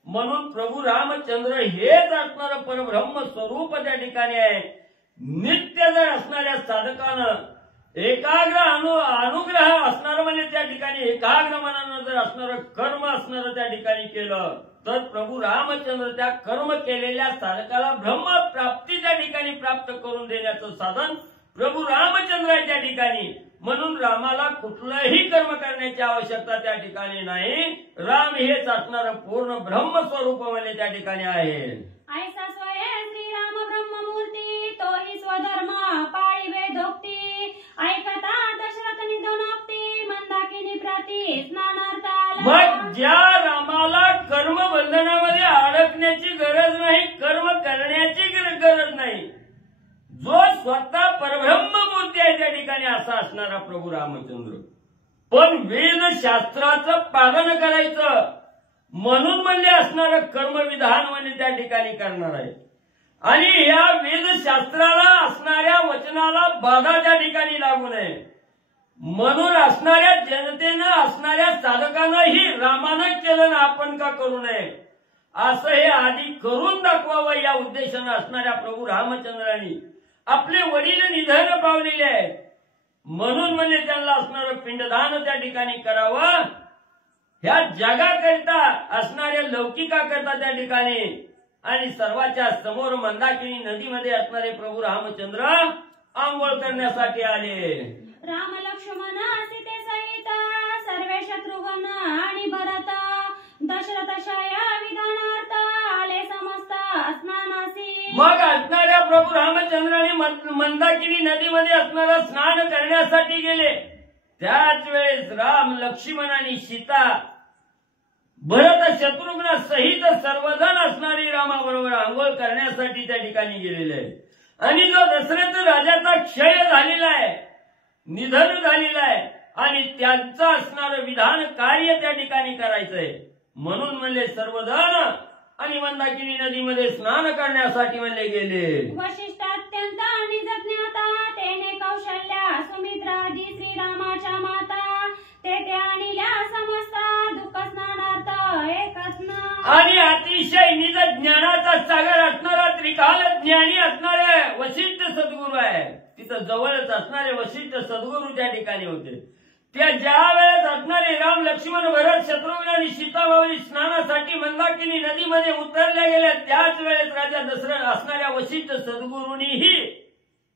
म्हणून प्रभू रामचंद्र हेच असणारं परब्रह्म स्वरूप त्या ठिकाणी आहे. नित्य जर असणाऱ्या साधकानं एकाग्र अनुग्रह असणारं म्हणजे त्या ठिकाणी एकाग्र मनानं जर असणारं कर्म असणारं त्या ठिकाणी केलं तर प्रभू रामचंद्र त्या कर्म केलेल्या साधकाला ब्रह्मप्राप्ती त्या ठिकाणी प्राप्त करून देण्याचं साधन प्रभू रामचंद्र आहे त्या ठिकाणी. म्हणून रामाला कुठलंही कर्म करण्याची आवश्यकता त्या ठिकाणी नाही. राम हेच असणारं पूर्ण ब्रह्मस्वरूप म्हणजे त्या ठिकाणी आहे. ऐसा स्वयं श्रीराम ब्रह्ममूर्ती तोही स्वधर्म पाळी वेदोक्ती ऐकता दशरथ निधनोक्ती मंदाकिनी प्रती स्नानार्थ. मग ज्या रामाला कर्म बंधनामध्ये अडकण्याची गरज नाही, कर्म करण्याची गरज नाही, जो स्वतः परब्रह्म मूर्ती आहे त्या ठिकाणी असा असणारा प्रभू रामचंद्र पण वेदशास्त्राचं पालन करायचं म्हणून म्हणजे असणारं कर्मविधान म्हणजे त्या ठिकाणी करणार आहे. आणि या वेदशास्त्राला असणाऱ्या वचनाला बाधा त्या ठिकाणी लागू नये म्हणून असणाऱ्या जनतेनं असणाऱ्या साधकांनाही रामानं केलं ना आपण का करू नये असं हे आधी करून दाखवावं या उद्देशानं असणाऱ्या प्रभू रामचंद्रांनी आपले वडील निधन पावलेले आहेत म्हणून म्हणजे त्यांना असणारं पिंडदान त्या ठिकाणी करावं. ह्या जगाकरिता असणाऱ्या लौकिकाकरता त्या ठिकाणी आणि सर्वांच्या समोर मंदाकिनी नदीमध्ये असणारे प्रभू रामचंद्र आंघोळ करण्यासाठी आले. राम लक्ष्मण सीते सहित सर्वे शत्रुघ्न आणि भरत दशरथशाय विधानार्थ आले समस्त स्नानासी. मग असणाऱ्या प्रभू रामचंद्राने मंदाकिनी नदीमध्ये असणारा स्नान करण्यासाठी गेले. त्याच वेळेस राम लक्ष्मण आणि सीता भरत शत्रुघ्न सहित सर्वजण असणारी रामाबरोबर आंघोळ करण्यासाठी त्या ठिकाणी गेलेले आहे. आणि जो दशरथ राजाचा क्षय झालेला आहे, निधन झालेला आहे आणि त्यांचं असणारं विधान कार्य त्या ठिकाणी करायचंय म्हणून म्हणले सर्वजण आणि मंदाकिनी नदीमध्ये स्नान करण्यासाठी म्हणले गेले. वशिष्ठ अत्यंत निजज्ञाता तेने कौशल्या सुमित्रादी श्रीरामाच्या माता ते आणल्या समस्त दुःख स्नानार्थ एकच ना. आणि अतिशय निज ज्ञानाचा सागर असणारा त्रिकाल ज्ञानी असणारे वशिष्ठ सद्गुरू आहे. तिथं जवळच असणारे वशिष्ठ सद्गुरू त्या ठिकाणी होते. त्या ज्या वेळेस असणारे राम लक्ष्मण भरत शत्रुघ्न आणि सीतामाऊली स्नानासाठी मंदाकिनी नदीमध्ये उतरल्या गेल्या त्याच वेळेस राजा दशरथ असणाऱ्या वशिष्ठ सद्गुरूंनीही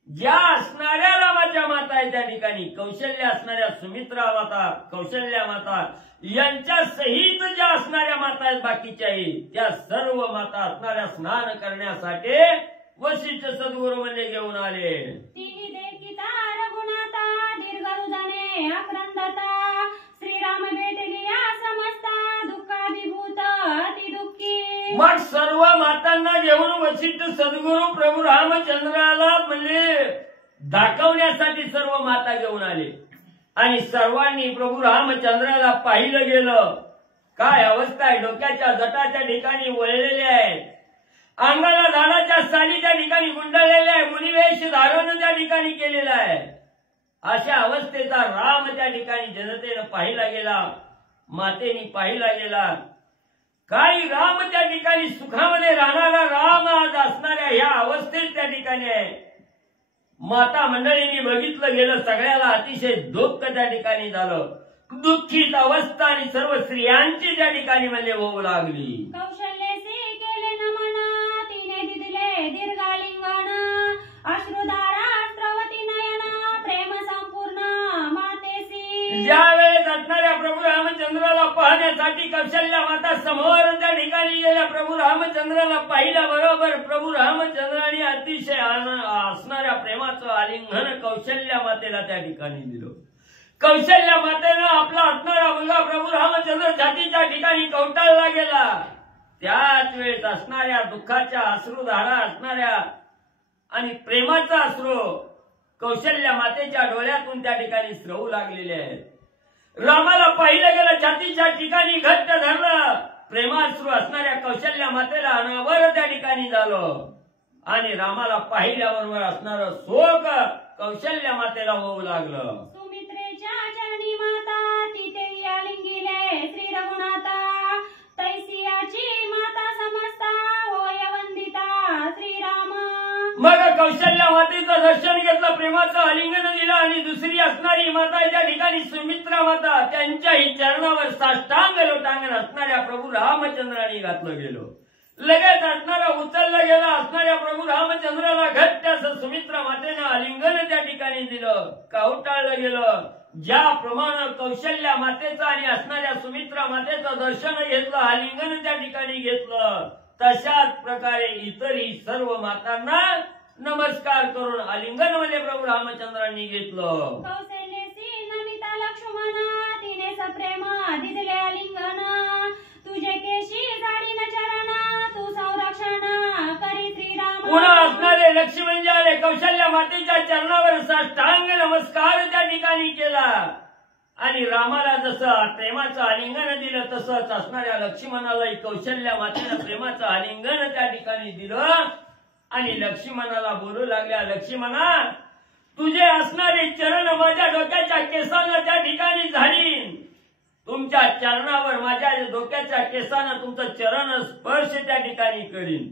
ज्या असणाऱ्या रामाच्या माता आहे त्या ठिकाणी कौशल्य असणाऱ्या सुमित्रा माता, कौशल्या माता यांच्या सहित ज्या असणाऱ्या माता आहेत बाकीच्याही त्या सर्व माता असणाऱ्या स्नान करण्यासाठी वशिष्ठ सद्गुरू म्हणजे घेऊन आले. तिन्ही देखिता रघुनाथा दीर्घ हृदयाने आक्रंदता श्रीराम भेटली या समजता दुःखाभिभूत अति दुःखी. मग सर्व मातांना घेऊन वशिष्ठ सद्गुरू प्रभू रामचंद्राला म्हणजे दाखवण्यासाठी सर्व माता घेऊन आले आणि सर्वांनी प्रभू रामचंद्राला पाहिलं गेलं. काय अवस्था आहे, डोक्याच्या जटाच्या ठिकाणी वळलेले आहेत, अंगाला झाडाच्या साली त्या ठिकाणी गुंडळलेले आहे, मुनिवेश धारण त्या ठिकाणी केलेला आहे. अशा अवस्थेचा राम त्या ठिकाणी जनतेनं पाहिला गेला, मातेनी पाहिला गेला. काही राम त्या ठिकाणी सुखामध्ये राहणारा राम आज असणाऱ्या ह्या अवस्थेत त्या ठिकाणी आहे. माता मंडळींनी बघितलं गेलं, सगळ्याला अतिशय दुःख त्या ठिकाणी झालं. दुःखीत अवस्था आणि सर्व स्त्रियांची त्या ठिकाणी म्हणजे होऊ लागली. कौशल्यसे केले नमन तिने दिले दीर्घालिंगन अश्रुधारा स्रवती नयन प्रेम संपूर्ण मातेसी. ज्या वेळेस असणाऱ्या प्रभू रामचंद्राला पाहण्यासाठी कौशल्या माता समोर त्या ठिकाणी गेल्या. प्रभू रामचंद्राला पाहिल्याबरोबर प्रभू रामचंद्राने अतिशय असणाऱ्या प्रेमाचं आलिंगन कौशल्या मातेला त्या ठिकाणी दिलं. कौशल्या मातेनं आपला असणारा मुलगा प्रभू रामचंद्र छातीच्या ठिकाणी कवटाळला गेला. त्याच वेळेस असणाऱ्या दुःखाच्या अश्रुधारा असणाऱ्या आणि प्रेमाचा अश्रू कौशल्या मातेच्या डोळ्यातून त्या ठिकाणी स्रवू लागलेले आहेत. रामाला पाहिलं गेलं, छातीच्या ठिकाणी घट्ट धरलं. प्रेमाश्रू असणाऱ्या कौशल्या मातेला अनावर त्या ठिकाणी झालं आणि रामाला पाहिल्याबरोबर असणारं शोक कौशल्या मातेला होऊ लागलं. सुमित्रेच्या चरणी माता तिथे आलिंगिले श्री रघुनाथा तैसियाची माता समजता होय वंदिता श्रीराम. मग कौशल्या मातेचं दर्शन घेतलं, प्रेमाचं आलिंगन दिलं आणि दुसरी असणारी माता त्या ठिकाणी सुमित्रा माता त्यांच्याही चरणावर साष्टांग लोटांगण असणाऱ्या प्रभू रामचंद्राने घातलं गेलं. लगेच असणारा उचललं गेला. असणाऱ्या प्रभू रामचंद्राला घट्ट असं सुमित्रा मातेनं आलिंगन त्या ठिकाणी दिलं, कवटाळलं गेलं. ज्याप्रमाणे कौशल्या मातेचं आणि असणाऱ्या सुमित्रा मातेचं दर्शन घेतलं, आलिंगन त्या ठिकाणी घेतलं, तशाच प्रकारे इतरही सर्व मातांना नमस्कार करून आलिंगन मध्ये प्रभू रामचंद्रांनी घेतलं. कौशल्यसी नमिता लक्ष्मणा तिने सप्रेम दिले आलिंगन तुझे केशी झाडीन चरण तू संरक्षण करी श्रीराम. पुन्हा असणारे लक्ष्मण जे आले, कौशल्या मातेच्या चरणावर साष्टांग नमस्कार त्या ठिकाणी केला आणि रामाला जसं प्रेमाचं आलिंगन दिलं तसंच असणाऱ्या लक्ष्मणालाही कौशल्या मातेनं प्रेमाचं आलिंगन त्या ठिकाणी दिलं आणि लक्ष्मणाला बोलू लागल्या, लक्ष्मणा तुझे असणारे चरण माझ्या डोक्याच्या केसानं त्या ठिकाणी झालीन. तुमच्या चरणावर माझ्या डोक्याच्या केसानं तुमचं चरण स्पर्श त्या ठिकाणी करीन.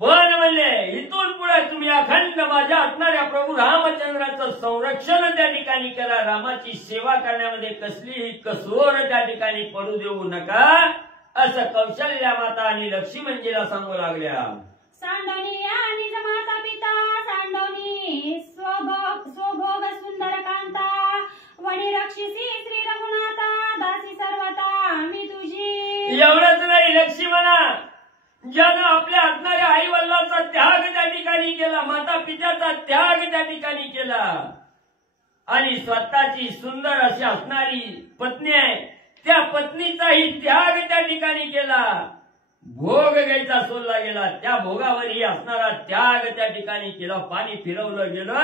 पण म्हणले इथून पुढे तुम्ही अखंड माझ्या असणाऱ्या प्रभू रामचंद्राचं संरक्षण त्या ठिकाणी करा. रामाची सेवा करण्यामध्ये कसलीही कसोर त्या ठिकाणी पडू देऊ नका, असं कौशल्या माता आणि लक्ष्मणजीला सांगू लागल्या. सांडोनी आणि माता पिता सांडोनी स्वभोग सुंदर कांता वणी रक्षिसी श्री रघुनाथा दासी सर्वता मी तुझी. एवढंच नाही, लक्ष्मणा ज्यानं आपल्या असणाऱ्या आई वडिलांचा त्याग त्या ठिकाणी केला, माता पित्याचा त्याग त्या ठिकाणी केला आणि स्वतःची सुंदर अशी असणारी पत्नी आहे त्या पत्नीचाही त्याग त्या ठिकाणी केला. भोग घ्यायचा सोडला गेला, त्या भोगावरही असणारा त्याग त्या ठिकाणी केला. पाणी फिरवलं गेलं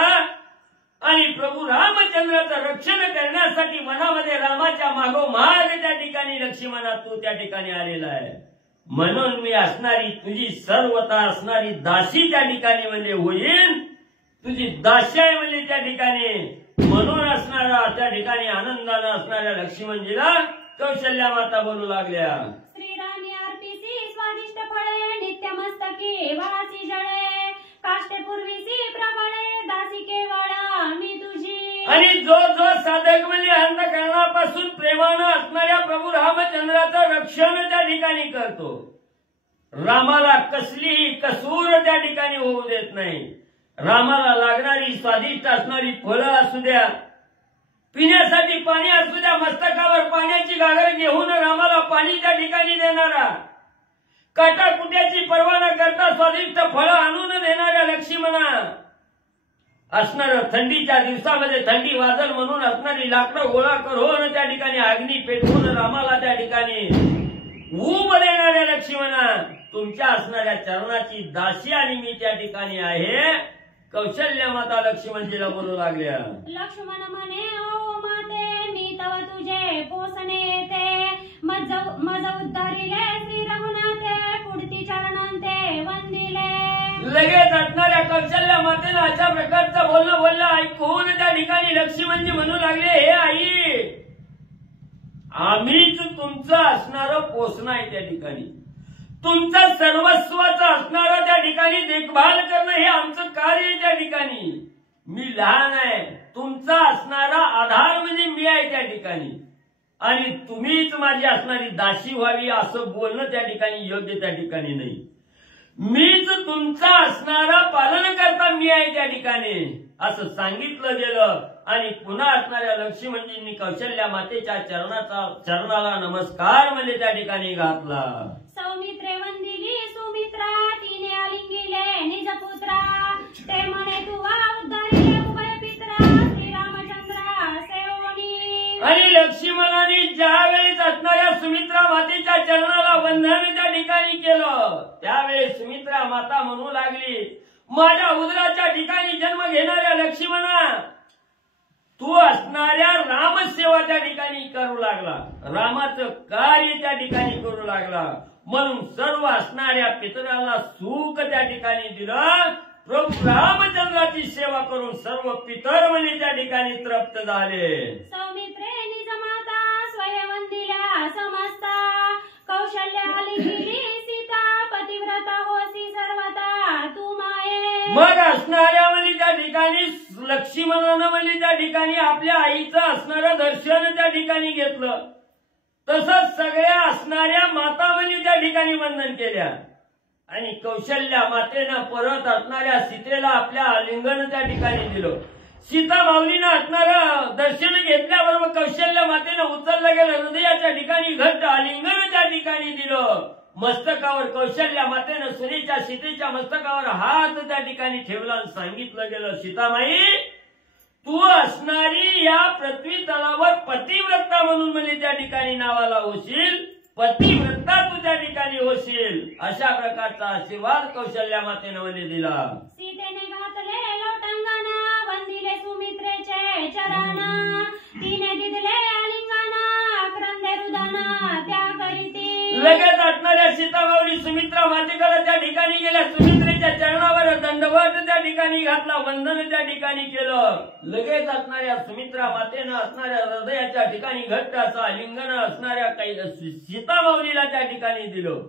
आणि प्रभू रामचंद्राचं रक्षण करण्यासाठी मनामध्ये रामाच्या मागोमाग त्या ठिकाणी लक्ष्मणा तू त्या ठिकाणी आलेला आहे. म्हणून मी असणारी तुझी सर्वता असणारी दासी त्या ठिकाणी म्हणजे होईल. तुझी दासी आहे म्हणजे त्या ठिकाणी. म्हणून असणारा त्या ठिकाणी आनंदानं असणाऱ्या लक्ष्मणजीला कौशल्या माता बोलू लागल्या. श्रीराणी अर्पिसी स्वादिष्ट फळे नित्य मस्तकी वासी जळे काष्टे पूर्वीसी प्रबळे दासी केवळ मी तुझी. आणि जो जो साधक म्हणजे अंतःकरणापासून प्रेमानं असणाऱ्या प्रभू रामचंद्राचं रक्षण त्या ठिकाणी करतो रामाला कसलीही कसूर त्या ठिकाणी होऊ देत नाही. रामाला लागणारी स्वादिष्ट असणारी फळं असू द्या, पिण्यासाठी पाणी असू द्या, मस्तकावर पाण्याची गागर घेऊन रामाला पाणी त्या ठिकाणी देणारा, काटाकुट्याची पर्वा न करता स्वादिष्ट फळं आणून देणाऱ्या लक्ष्मणा असणार, थंडीच्या दिवसामध्ये थंडी वाजल म्हणून असणारी लाकडं गोळा करून त्या ठिकाणी अग्नी पेटवून रामाला त्या ठिकाणी ऊब देणाऱ्या लक्ष्मणा, तुमच्या असणाऱ्या चरणाची दासी आणि मी त्या ठिकाणी आहे. कौशल्य माता लक्ष्मणजीला बोलू लागल्या. लक्ष्मण म्हणे ओ माते मी तव तुझे पोसणे येते, मज उद्धारिले श्री रघुनाथे, पुढती चरणांते वंदिले. लगेच असणाऱ्या कौशल्य मातेनं अशा प्रकारचं बोलणं ऐकून त्या ठिकाणी लक्ष्मणजी म्हणू लागले, हे आई, आम्हीच तुमचं असणारं पोसणं आहे त्या ठिकाणी, तुमचं सर्वस्वाचं असणारं त्या ठिकाणी देखभाल करणं हे आमचं कार्य आहे त्या ठिकाणी. मी लहान आहे, तुमचा असणारा आधार म्हणजे मी आहे त्या ठिकाणी, आणि तुम्हीच माझी असणारी दासी व्हावी असं बोलणं त्या ठिकाणी योग्य त्या ठिकाणी नाही. मीच तुमचा असणारा पालन करता मी आहे त्या ठिकाणी असं सांगितलं गेलं. आणि पुन्हा असणाऱ्या लक्ष्मणजींनी कौशल्या मातेच्या चरणाला नमस्कार म्हणजे त्या ठिकाणी घातला. सौमित्रे वंदिली सुमित्रा, तिने आलिंगिले निज पुत्रा, ते म्हणे तुवा उद्धारिले उभय पित्रा, श्रीरामचंद्रा सेवणी. आणि लक्ष्मणाने ज्यावेळेस असणाऱ्या सुमित्रा मातेच्या चरणाला वंदन त्या ठिकाणी केलं, त्यावेळेस सुमित्रा माता म्हणू लागली, माझ्या उदराच्या ठिकाणी जन्म घेणाऱ्या लक्ष्मणा, तू असणाऱ्या रामसेवा त्या ठिकाणी करू लागला, रामाचं कार्य त्या ठिकाणी करू लागला, म्हणून सर्व असणाऱ्या पितराला सुख त्या ठिकाणी दिलं. प्रभू रामचंद्राची सेवा करून सर्व पितर म्हणजे त्या ठिकाणी तृप्त झाले. सौमित्रे निज माता स्वयंवंदिल्या समस्ता, कौशल्य आलिंगिली सीता, पतिव्रता होसी सर्वता तू माये. मग असणाऱ्या म्हणजे त्या ठिकाणी लक्ष्मणानं म्हणजे त्या ठिकाणी आपल्या आईचं असणारं दर्शन त्या ठिकाणी घेतलं, तसंच सगळ्या असणाऱ्या माता म्हणजे त्या ठिकाणी वंदन केल्या. आणि कौशल्या मातेनं परत असणाऱ्या सीतेला आपल्या आलिंगन त्या ठिकाणी दिलं. सीता माऊलीनं असणारं दर्शन घेतल्याबरोबर कौशल्य मातेनं उचललं गेलं, हृदयाच्या ठिकाणी घट्ट आलिंगन त्या ठिकाणी दिलं. मस्तकावर कौशल्या मातेनं सुनेच्या सीतेच्या मस्तकावर हात त्या ठिकाणी ठेवला आणि सांगितलं गेलं, सीतामाई, तू असणारी या पृथ्वी तलावर पतिव्रता म्हणून म्हणजे त्या ठिकाणी नावाला होशील, पतिव्रता तू त्या ठिकाणी होशील. अशा प्रकारचा आशीर्वाद कौशल्या मातेनं म्हणजे दिला. सीतेने घातले लोटांगणा, वंदिले सुमित्रेचे चरणा, तिने दिदले आलिंगना, क्रंदे रुदना त्या करीती. लगेच असणाऱ्या सीतामाऊली सुमित्रा मातेकडे त्या ठिकाणी गेल्या, सुमित्रेच्या चरणावर दंडवत त्या ठिकाणी घातला, वंदन त्या ठिकाणी केलं. लगेच असणाऱ्या सुमित्रा मातेनं असणाऱ्या हृदयाच्या ठिकाणी घट्ट असं आलिंगन असणाऱ्या काही सीतामाऊलीला त्या ठिकाणी दिलं.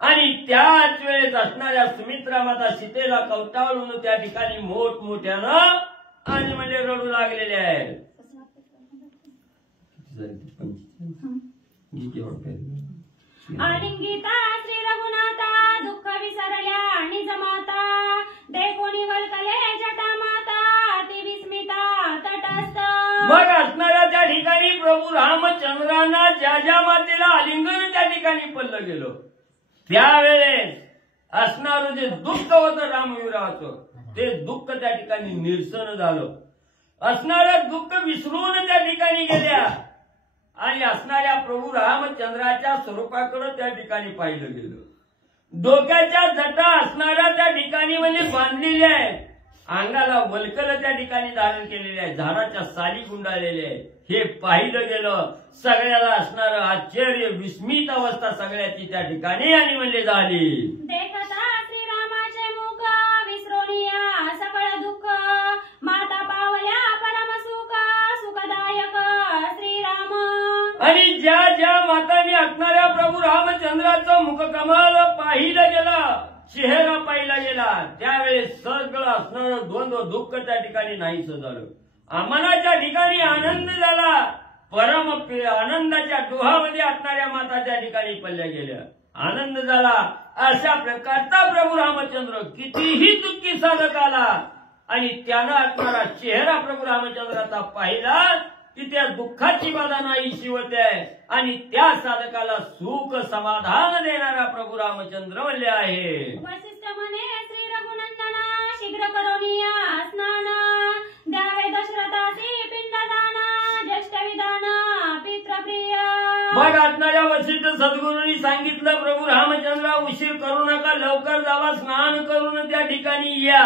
आणि त्याच वेळेस असणाऱ्या सुमित्रा माता सीतेला कवटाळून त्या ठिकाणी मोठमोठ्यानं आणि म्हणजे रडू लागलेले आहेत. आलिंगिता श्री रघुनाथा, दुःख विसरल्या निज माता, देखोनी वल्कले जटा माता, ती विस्मिता तटस्थ. मग असणाऱ्या त्या ठिकाणी प्रभू रामचंद्रांना ज्या ज्या मातेला आलिंगन त्या ठिकाणी पडलं गेलं, त्यावेळेस असणारं जे दुःख होतं रामवीराचं, ते दुःख त्या ठिकाणी निरसन झालं. असणारं दुःख विसरून त्या ठिकाणी गेल्या आणि असणाऱ्या प्रभू रामचंद्राच्या स्वरूपाकडे त्या ठिकाणी पाहिलं गेलं. डोक्याच्या जटा असणाऱ्या त्या ठिकाणी म्हणजे बांधलेल्या आहेत, अंगाला वल्कल त्या ठिकाणी धारण केलेले आहे, झाडाच्या साली गुंडाळलेले आहे. हे पाहिलं गेलं. सगळ्याला असणारं आश्चर्य, विस्मित अवस्था सगळ्याची त्या ठिकाणी आणि म्हणजे झाली. देखता श्रीरामाचे मुख, विसरोनिया सकळ दुःख, माता पावल्या परम सुख, सुखदायक श्रीराम. आणि ज्या ज्या मातांनी असणाऱ्या प्रभू रामचंद्राचं मुखकमल पाहिलं गेलं, चेहरा पाहिला गेला, त्यावेळेस सगळं असणारं द्वंद्व दुःख त्या ठिकाणी नाहीस झालं. मनाच्या ठिकाणी आनंद झाला. परम आनंदाच्या डोहामध्ये असणाऱ्या माता त्या ठिकाणी पडल्या गेल्या. आनंद झाला. अशा प्रकारचा प्रभू रामचंद्र कितीही दुःखी साधक आला आणि त्यानं असणारा चेहरा प्रभू रामचंद्राचा पाहिला की त्या दुःखाची बाधा नाहीशी होते आणि त्या साधकाला सुख समाधान देणारा प्रभू रामचंद्र म्हणले आहे. वसिष्ठ म्हणे श्री रघुनंदना शीघ्र करोनिया स्नान द्यावे दशरथासी पिंडदान ज्येष्ठ विधान पितृप्रिय. मग असणाऱ्या वसिष्ठ सद्गुरूंनी सांगितलं प्रभू रामचंद्र उशीर करू नका, लवकर जावा, स्नान करून त्या ठिकाणी या.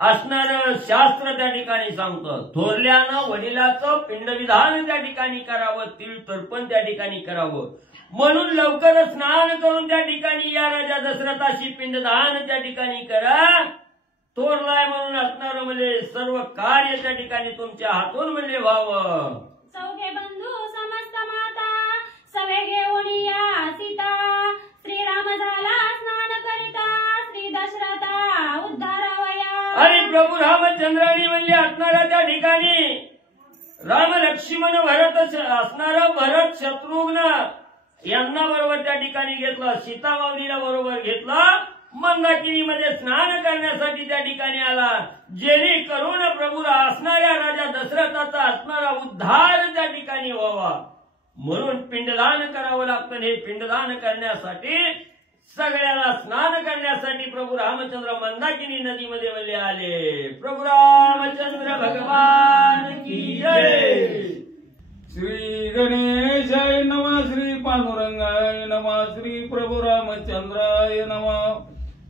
असणार शास्त्र त्या ठिकाणी सांगतं थोरल्यानं वडिलाचं पिंडविधान त्या ठिकाणी करावं, तिळ तर्पण त्या ठिकाणी करावं. म्हणून लवकर स्नान करून त्या ठिकाणी या, राजा दशरथाशी पिंडदान त्या ठिकाणी करा. थोरलाय म्हणून असणार म्हणजे सर्व कार्य त्या ठिकाणी तुमच्या हातून म्हणजे व्हावं. चौघे बंधू समस्त माता सवे घेऊन या सीता. श्रीराम झाला स्नान करिता श्री दशरथा उद्धारवया. आणि प्रभू रामचंद्रांनी म्हणजे असणारा त्या ठिकाणी राम लक्ष्मण भरत असणारा भरत शत्रुघ्न यांना बरोबर त्या ठिकाणी घेतलं, सीता माऊलीला बरोबर घेतलं. मंदाकिनीमध्ये स्नान करण्यासाठी त्या ठिकाणी आला, जेणेकरून प्रभू असणाऱ्या राजा दशरथाचा असणारा उद्धार त्या ठिकाणी व्हावा. म्हणून पिंडदान करावं लागतं. हे पिंडदान करण्यासाठी सगळ्याला स्नान करण्यासाठी प्रभू रामचंद्र मंदाकिनी नदीमध्ये वळले आले. प्रभू रामचंद्र भगवान की जय. श्री गणेशाय नमः, श्री पांडुरंगाय नमः, श्री प्रभू रामचंद्राय नमः.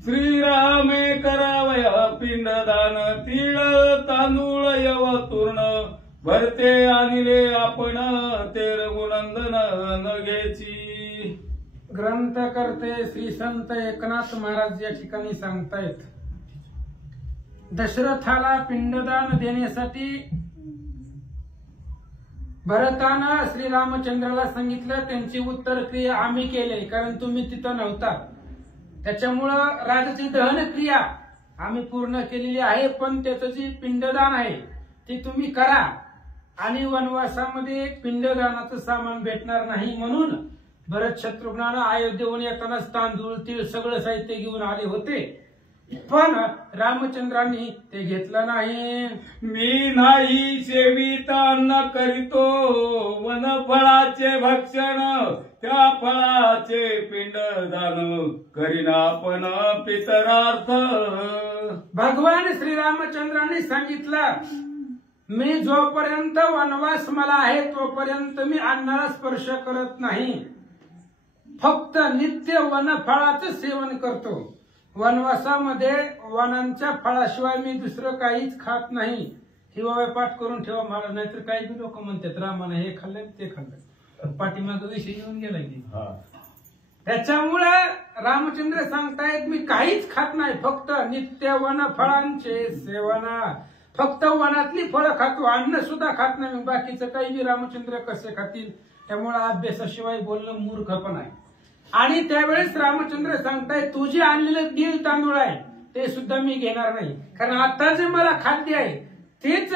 श्रीरामे करावया पिंडदान तीळ तांदूळ यव तूर्ण भरते आणले आपण ते रघुनंदन नगेची. ग्रंथकर्ते श्री संत एकनाथ महाराज या ठिकाणी सांगतायत दशरथाला पिंडदान देण्यासाठी भरतानं श्रीरामचंद्राला सांगितलं. त्यांची उत्तर क्रिया आम्ही केली कारण तुम्ही तिथं नव्हता. त्याच्यामुळं राजाची दहन क्रिया आम्ही पूर्ण केलेली आहे, पण त्याचं जे पिंडदान आहे ते तुम्ही करा. आणि वनवासामध्ये पिंडदानाचं सामान भेटणार नाही म्हणून भरत शत्रुघ्नानं अयोध्येहून येतानाच तांदूळ तीळ सगळं साहित्य घेऊन आले होते, पण रामचंद्रांनी ते घेतलं नाही. मी नाही सेवित अन्न करीतो वनफळाचे भक्षण त्या फळाचे पिंडदान करीना आपण पितरार्थ. भगवान श्रीरामचंद्रांनी सांगितलं मी जोपर्यंत वनवास मला आहे तोपर्यंत मी अन्नाला स्पर्श करत नाही, फक्त नित्य वनफळाचं सेवन करतो. वनवासामध्ये वनांच्या फळाशिवाय मी दुसरं काहीच खात नाही. हिवाळा पाठ करून ठेवा मला, नाहीतर काही बी लोक म्हणतात रामाने हे खाल्लं ते खाल्लं, पाठीमाग विषय येऊन गेला की. त्याच्यामुळं रामचंद्र सांगतायत मी काहीच खात नाही, फक्त नित्य वन फळांचे सेवन. फक्त वनातली फळं खातो, अन्न सुद्धा खात नाही. बाकीचं काही बी रामचंद्र कसे खातील. त्यामुळे अभ्यासाशिवाय बोलणं मूर्खपण आहे. आणि त्यावेळेस रामचंद्र सांगताय तुझे आणलेलं तीळ तांदूळ आहे ते सुद्धा मी घेणार नाही, कारण आता जे मला खाद्य आहे तेच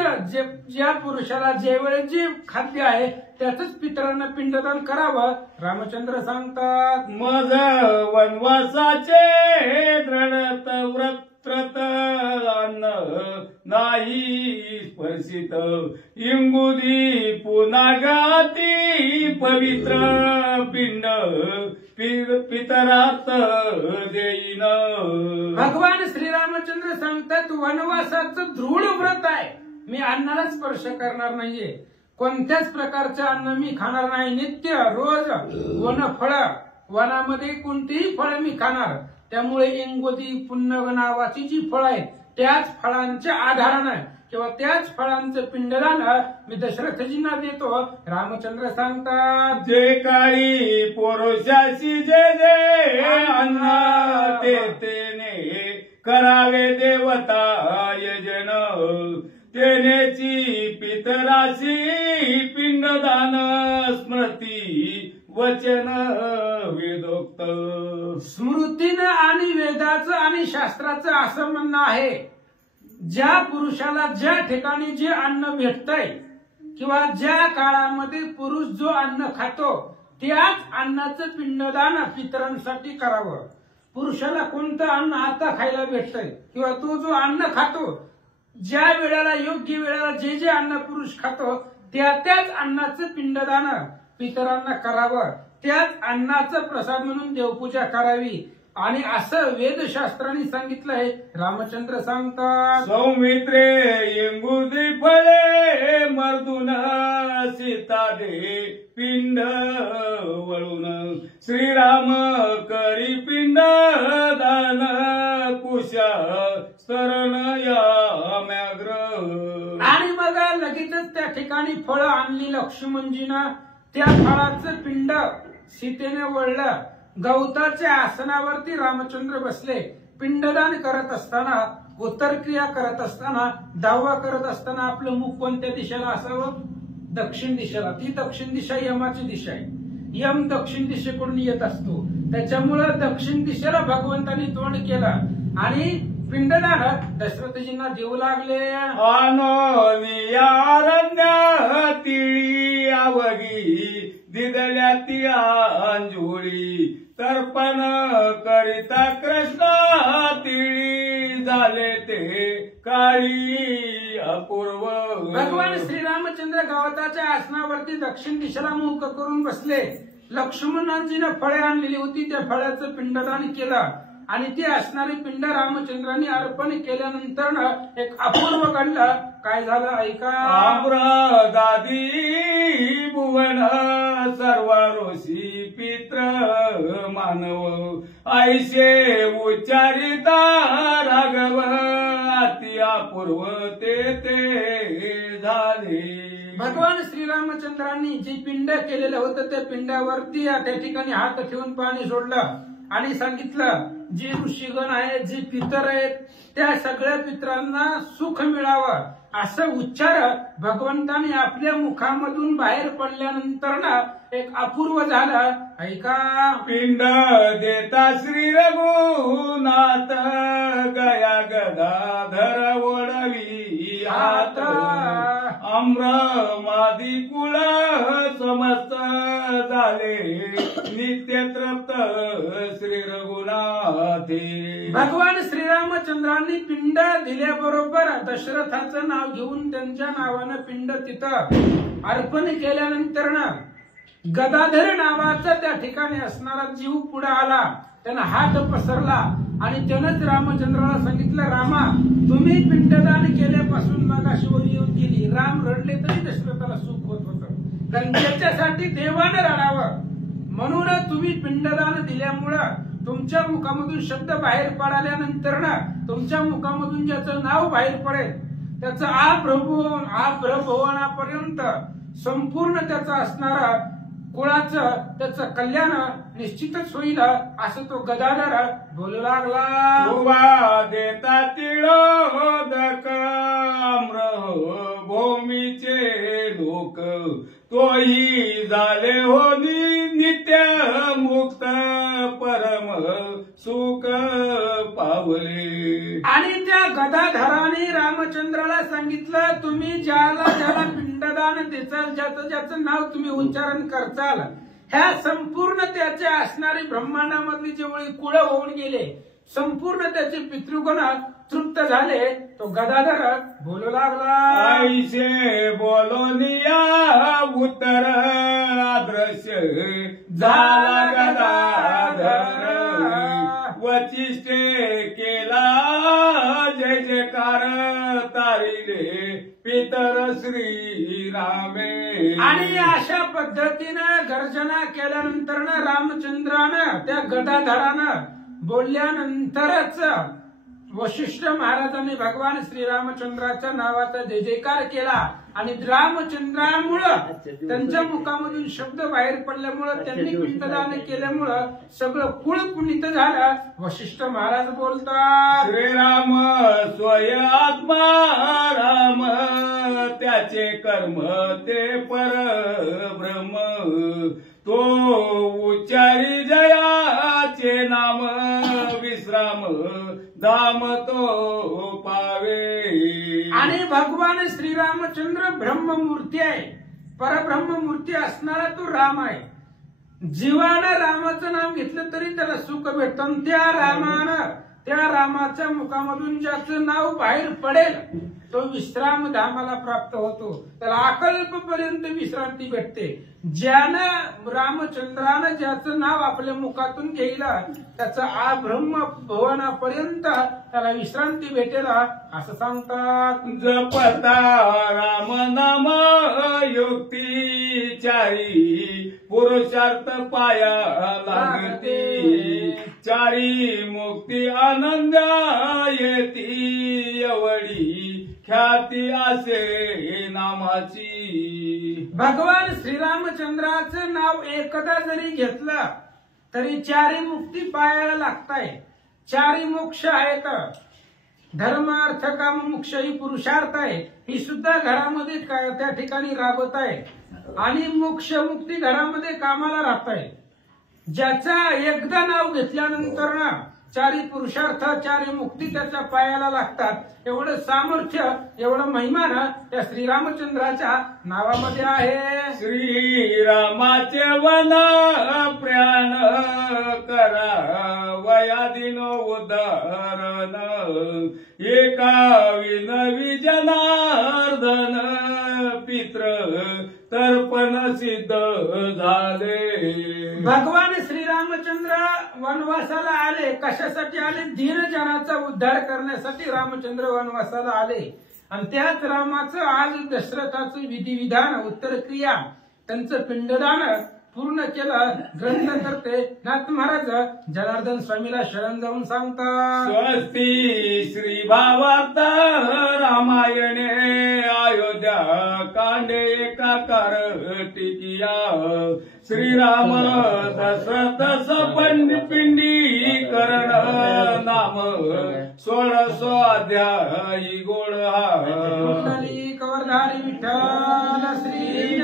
ज्या पुरुषाला ज्या वेळेस जे खाद्य आहे त्याच पितरांना पिंडदान करावं. रामचंद्र सांगतात मज वनवासाचे दृढत व्रत अन्न नाही स्पर्शित इंगुदी पुनागाती पवित्र पिंड पितरात देईन. भगवान श्रीरामचंद्र सांगतात वनवासाचं दृढ व्रत आहे, मी अन्नाला स्पर्श करणार नाहीये, कोणत्याच प्रकारचं अन्न मी खाणार नाही. नित्य रोज वनफळ वनामध्ये कोणतीही फळं मी खाणार. त्यामुळे इंगोदी पुन्नग नावाची जी फळं आहेत त्याच फळांच्या आधारानं किंवा त्याच फळांचं पिंडदान मी दशरथजींना देतो. रामचंद्र सांगतात जे काळी पुरुषाशी जे जे अन्न तेने करावे देवता यजन तेनेची पितराशी पिंडदान स्मृती वचन वेदोक्त. स्मृतीनं आणि वेदाचं आणि शास्त्राचं असं म्हणणं आहे ज्या पुरुषाला ज्या ठिकाणी जे अन्न भेटतंय किंवा ज्या काळामध्ये पुरुष जो अन्न खातो त्याच अन्नाचं पिंडदान पितरांसाठी करावं. पुरुषाला कोणतं अन्न आता खायला भेटतंय किंवा तो जो अन्न खातो, ज्या वेळेला योग्य वेळेला जे जे अन्न पुरुष खातो त्याच अन्नाचं पिंडदान पितरांना करावं. त्याच अन्नाचा प्रसाद म्हणून देवपूजा करावी. आणि असं वेदशास्त्रांनी सांगितलंय. रामचंद्र सांगतात, सौमित्रे इंगुदी फळे मर्दून सीता दे पिंड वळून श्रीराम करी पिंड दान कुशा स्तरण या म्याग्र. आणि मग लगेचच त्या ठिकाणी फळं आणली लक्ष्मणजीनं. त्या फळाचं पिंड सीतेने वळलं. गवताच्या आसनावरती रामचंद्र बसले. पिंडदान करत असताना, उत्तरक्रिया करत असताना, दावा करत असताना आपलं मुख कोणत्या दिशेला असावं? दक्षिण दिशेला. ती दक्षिण दिशा यमाची दिशा आहे. यम दक्षिण दिशेकडून येत असतो. त्याच्यामुळं दक्षिण दिशेला भगवंतांनी तोंड केलं आणि पिंडदान दशरथजींना देऊ लागले. अरण्य तिळी आवगी दिदल्या ती अंजुळी तर्पण करिता कृष्ण तिळी झाले ते काळी अपूर्व. भगवान श्रीरामचंद्र गवताच्या आसनावरती दक्षिण दिशेला मुख करून बसले. लक्ष्मणांजीने फळे आणलेली होती. त्या फळाचं पिंडदान केलं आणि ते असणारी पिंड रामचंद्रांनी अर्पण केल्यानंतर एक अपूर्व घडलं. काय झालं ऐका. दादी भुवन सर्व ऋषी पित्र मानव ऐसे उच्चारिता राघव अति अपूर्व ते झाले. भगवान श्रीरामचंद्रांनी जे पिंड केलेलं होतं त्या पिंडावरती त्या ठिकाणी हात ठेवून पाणी सोडलं आणि सांगितलं, जे ऋषीगण आहेत, जे पितर आहेत, त्या सगळ्या पितरांना सुख मिळावं असं उच्चार भगवंताने आपल्या मुखामधून बाहेर पडल्यानंतर ना एक अपूर्व झालं. ऐका. पिंड देता श्री रघुनाथ गया गदाधर ओढवी हात आम्र मादी कुळ समस्त झाले नित्य तृप्त श्री रघुनाथे. भगवान श्रीरामचंद्रांनी पिंड दिल्याबरोबर दशरथाचं नाव घेऊन त्यांच्या नावानं पिंड तिथं अर्पण केल्यानंतर ना गदाधर नावाचा त्या ठिकाणी असणारा जीव पुढे आला. त्यानं हात पसरला आणि त्यानंच रामचंद्राला सांगितलं, रामा तुम्ही पिंडदान केल्यापासून मगाशी वर येऊन गेली. राम रडले तरी दशरथाला सुख होत होतं, कारण त्याच्यासाठी देवानं रडावं. म्हणून तुम्ही पिंडदान दिल्यामुळं तुमच्या मुखामधून शब्द बाहेर पडल्यानंतर ना तुमच्या मुखामधून ज्याचं नाव बाहेर पडेल त्याचं आप्रभुवनापर्यंत संपूर्ण त्याचं असणारा कुळाचं त्याचं कल्याण निश्चितच होईल असं तो गदाधर बोलू लागला. देता तिळोदक आम्र भूमीचे लोक तोही झाले हो नित्य मुक्त परम सुख पावले. आणि त्या गदाधराने रामचंद्राला सांगितलं, तुम्ही ज्याला ज्याला पिंडदान देचाल, ज्याचं नाव तुम्ही उच्चारण करचाल, ह्या संपूर्ण त्याचे असणारे ब्रह्मांडामधली जेवढी कुळ होऊन गेले, संपूर्ण त्याचे पितृगण तृप्त झाले. तो गदाधर बोलू लागला. ऐसे बोलोनिया उत्तर आदर्श झाला गदाधर वचिष्ठे केला जय जयकार तारिले पितर श्री रामे. आणि अशा पद्धतीनं गर्जना केल्यानंतर रामचंद्रानं त्या गदाधरानं बोलल्यानंतरच वशिष्ठ महाराजांनी भगवान श्रीरामचंद्राच्या नावाचा जय जयकार केला आणि रामचंद्रामुळं त्यांच्या मुखामधून शब्द बाहेर पडल्यामुळं त्यांनी पिंडदान केल्यामुळं सगळं कुळ पुनीत झालं. वशिष्ठ महाराज बोलतात, श्रीराम स्वय आत्मा राम त्याचे कर्म ते परब्रह्म तो उच्चारी जयाचे नाम विश्राम धाम तो पावे. आणि भगवान श्रीरामचंद्र ब्रह्ममूर्ती आहे, परब्रह्ममूर्ती असणारा तो राम आहे. जीवानं रामाचं नाव घेतलं तरी त्याला सुख भेटतं आणि त्या रामाच्या मुखामधून ज्याचं नाव बाहेर पडेल तो विश्राम धामाला प्राप्त होतो, त्याला अकल्पपर्यंत विश्रांती भेटते. ज्यानं रामचंद्रानं ज्याचं नाव आपल्या मुखातून घेतलं त्याचं ब्रह्म भुवनापर्यंत त्याला विश्रांती भेटेल असं सांगतात. जपता राम नाम युक्ती चारी पुरुषार्थ पाया लागते, चारी मुक्ती आनंद येती एवढी ख्याती असे नामाची. भगवान श्रीरामचंद्राचं नाव एकदा जरी घेतलं तरी चारी मुक्ती पायाला लागताय. चारी मोक्ष आहेत, धर्म अर्थ काम मोक्ष ही पुरुषार्थ आहे, ही सुद्धा घरामध्ये त्या ठिकाणी राबत आहे आणि मोक्ष मुक्ती घरामध्ये कामाला राहत आहे. ज्याचा एकदा नाव घेतल्यानंतर ना चारी पुरुषार्थ चारी मुक्ती त्याच्या पायाला लागतात. एवढं सामर्थ्य एवढं महिमा ना त्या श्रीरामचंद्राच्या नावामध्ये आहे. श्रीरामाचे वन प्राण करा वयादिनो उदाहरण, एका विनवी जनार्दन पित्र तर्पण सिद्ध झाले. भगवान श्रीरामचंद्र वनवासाला आले, कशासाठी आले? दीनजनाचा उद्धार करण्यासाठी रामचंद्र वनवासाला आले. आणि त्याच रामाचं आज दशरथाचं विधिविधान उत्तर क्रिया त्यांचं पिंडदान पूर्ण केलं. ग्रंथकर्ते नाथ महाराज जनार्दन स्वामीला शरण जाऊन सांगतात. स्वस्ती श्री भावार्थ रामायणे अयोध्या कांडे एकाकार टिकिया, श्रीराम दशरथ पिंडीकरण नाम 16 अध्यायी गोड हा. कवरधारी विठ्ठल श्री